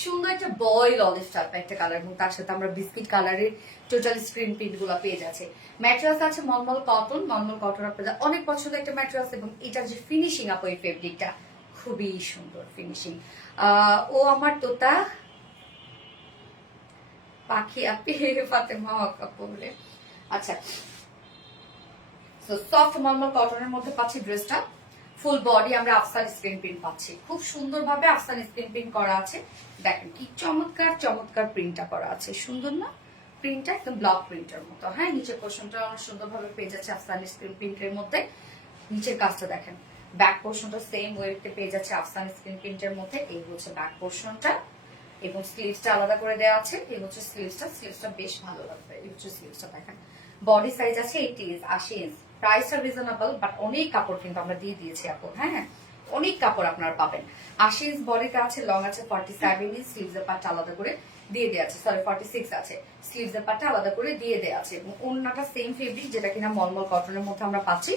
সুন্দর একটা বয়েল অলিভ টাইপ একটা কালার, এবং তার সাথে আমরা বিস্কিট কালারের টোটাল স্ক্রিন প্রিন্ট গুলো পেয়ে যাচ্ছে। ম্যাটেরিয়ালস আছে মলমল কটন। মলমল কটন আপনাদের অনেক পছন্দ একটা ম্যাটেরিয়ালস, এবং এটার যে ফিনিশিং আপু, এই ফেব্রিকটা খুবই সুন্দর ফিনিশিং। ও আমার তোতা পাখি আপি ফাতেমা হক আপু বলে। আচ্ছা, সফট মলমল কটনের মধ্যে পাচ্ছি ড্রেসটা। ফুল বডি আমরা আফসান স্ক্রিন প্রিন্ট পাচ্ছি, খুব সুন্দর ভাবে আফসান স্ক্রিন প্রিন্ট করা আছে। দেখেন কি চমৎকার চমৎকার প্রিন্টটা করা আছে, সুন্দর না? প্রিন্টটা একদম ব্লক প্রিন্টের মতো। হ্যাঁ, নিচের পোর্শনটা অনেক সুন্দরভাবে পেয়ে যাচ্ছে আফসান স্ক্রিন প্রিন্টের মধ্যে। নিচের কাজটা দেখেন, ব্যাক পোর্শনটা সেম ওয়েতে পেয়ে যাচ্ছে আফসান স্ক্রিন প্রিন্টের মধ্যে। এই হচ্ছে ব্যাক পোর্শনটা, এবং স্লিভসটা আলাদা করে দেওয়া আছে। এই হচ্ছে স্লিভসটা বেশ ভালো লাগবে। এই হচ্ছে স্লিভসটা দেখেন। বডি সাইজ আছে 80 ইঞ্চ। প্রাইসটা রিজনেবল, বাট অনেক কাপড় কিন্তু আমরা দিয়ে দিয়েছি আপু। হ্যাঁ, অনেক কাপড় আপনারা পাবেন। 80 ইঞ্চ বডিটা আছে, লং আছে 47 ইঞ্চ, স্লিভসের পার্টটা আলাদা করে দিয়ে দেওয়া আছে। সরি 46 আছে, স্লিভসের পার্টটা আলাদা করে দিয়ে দেওয়া আছে। এবং ওন্নাটা সেম ফেব্রিক, যেটা কিনা মলমল কটনের মধ্যে আমরা পাচ্ছি।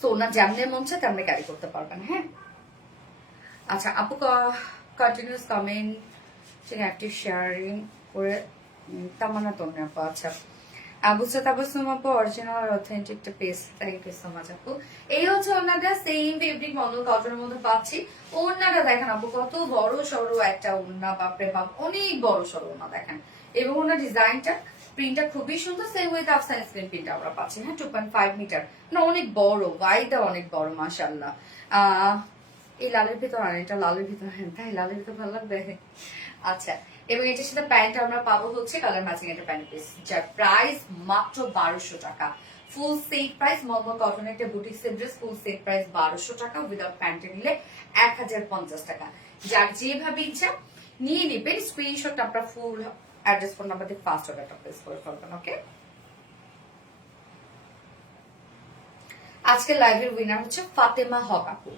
সো ওনার যেমনি মন চায় তেমনি ক্যারি করতে পারবেন। হ্যাঁ, আচ্ছা আপু কন্টিনিউস কমেন্ট, অ্যাক্টিভ শেয়ারিং করে তামান্না তন্নি আপু। আচ্ছা আবু তাবাসসুম আপু অরিজিনাল আর অথেন্টিক টা page, thank you so much আপু। এই হচ্ছে ওড়নাটা, সেম ফেব্রিক মডেল কটনের মধ্যে পাচ্ছি। ওড়নাটা দেখেন আপু কত বড় সরো একটা ওড়না, বাপরে বাপ অনেক বড় সরো ওড়না দেখেন। এবং ওনার ডিজাইনটা প্রিন্টটা খুবই সুন্দর, সেম উইথ আফসান স্ক্রিন প্রিন্ট আমরা পাচ্ছি। হ্যাঁ 2.5 মিটার, না অনেক বড়, ওয়াইডটা অনেক বড় মাশাআল্লাহ। এই লালের ভিতর আর এটা লালের ভিতর, হ্যাঁ তাই লালের ভিতর ভালো লাগবে। আচ্ছা, এবং এটার সাথে প্যান্ট আমরা পাবো হচ্ছে কালার ম্যাচিং একটা প্যান্ট পিস, যার প্রাইস মাত্র 1200 টাকা। ফুল সেট প্রাইস, মলমল কটনের একটা boutique dress, full set price 1200 টাকা, উইদাউট প্যান্টে নিলে 1050 টাকা। যার যেভাবে ইচ্ছা নিয়ে নেবেন, স্ক্রিনশট আপনার ফুল অ্যাড্রেস ফোন নাম্বার দিয়ে ফাস্ট অর্ডারটা প্লেস করে ফেলবেন। ওকে, আজকের লাইভের উইনার হচ্ছে ফাতেমা হক আপু।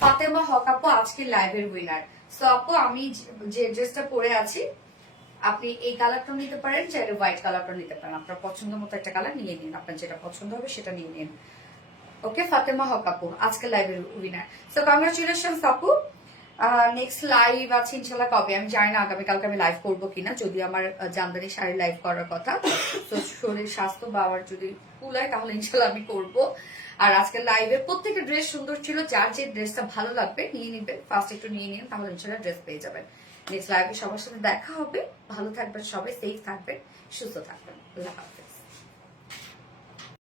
ফাতেমা হক আপু আজকের লাইভের উইনার। সো আপু আমি যে ড্রেসটা পরে আছি, আপনি এই কালারটাও নিতে পারেন, চাইলে হোয়াইট কালারটাও নিতে পারেন। আপনার পছন্দ মতো একটা কালার নিয়ে নিন, আপনার যেটা পছন্দ হবে সেটা নিয়ে নিন। ওকে, ফাতেমা হক আপু আজকের লাইভের উইনার। সো কংগ্রাচুলেশনস আপু। নেক্সট লাইভ আছে ইনশাল্লাহ কবে আমি জানি না, আগামীকালকে আমি লাইভ করবো কিনা, যদি আমার জামদানি শাড়ি লাইভ করার কথা, তো শরীর স্বাস্থ্য বা আমার যদি কুলায় তাহলে ইনশাল্লাহ আমি করব। আর আজকের লাইভে প্রত্যেকটা ড্রেস সুন্দর ছিল, যার যে ড্রেসটা ভালো লাগবে নিয়ে নিবেন, ফার্স্ট একটু নিয়ে নিন, তাহলে ইনশাল্লাহ ড্রেস পেয়ে যাবেন। নেক্সট লাইভে সবার সাথে দেখা হবে। ভালো থাকবেন সবাই, সেফ থাকবেন, সুস্থ থাকবেন। আল্লাহ হাফেজ।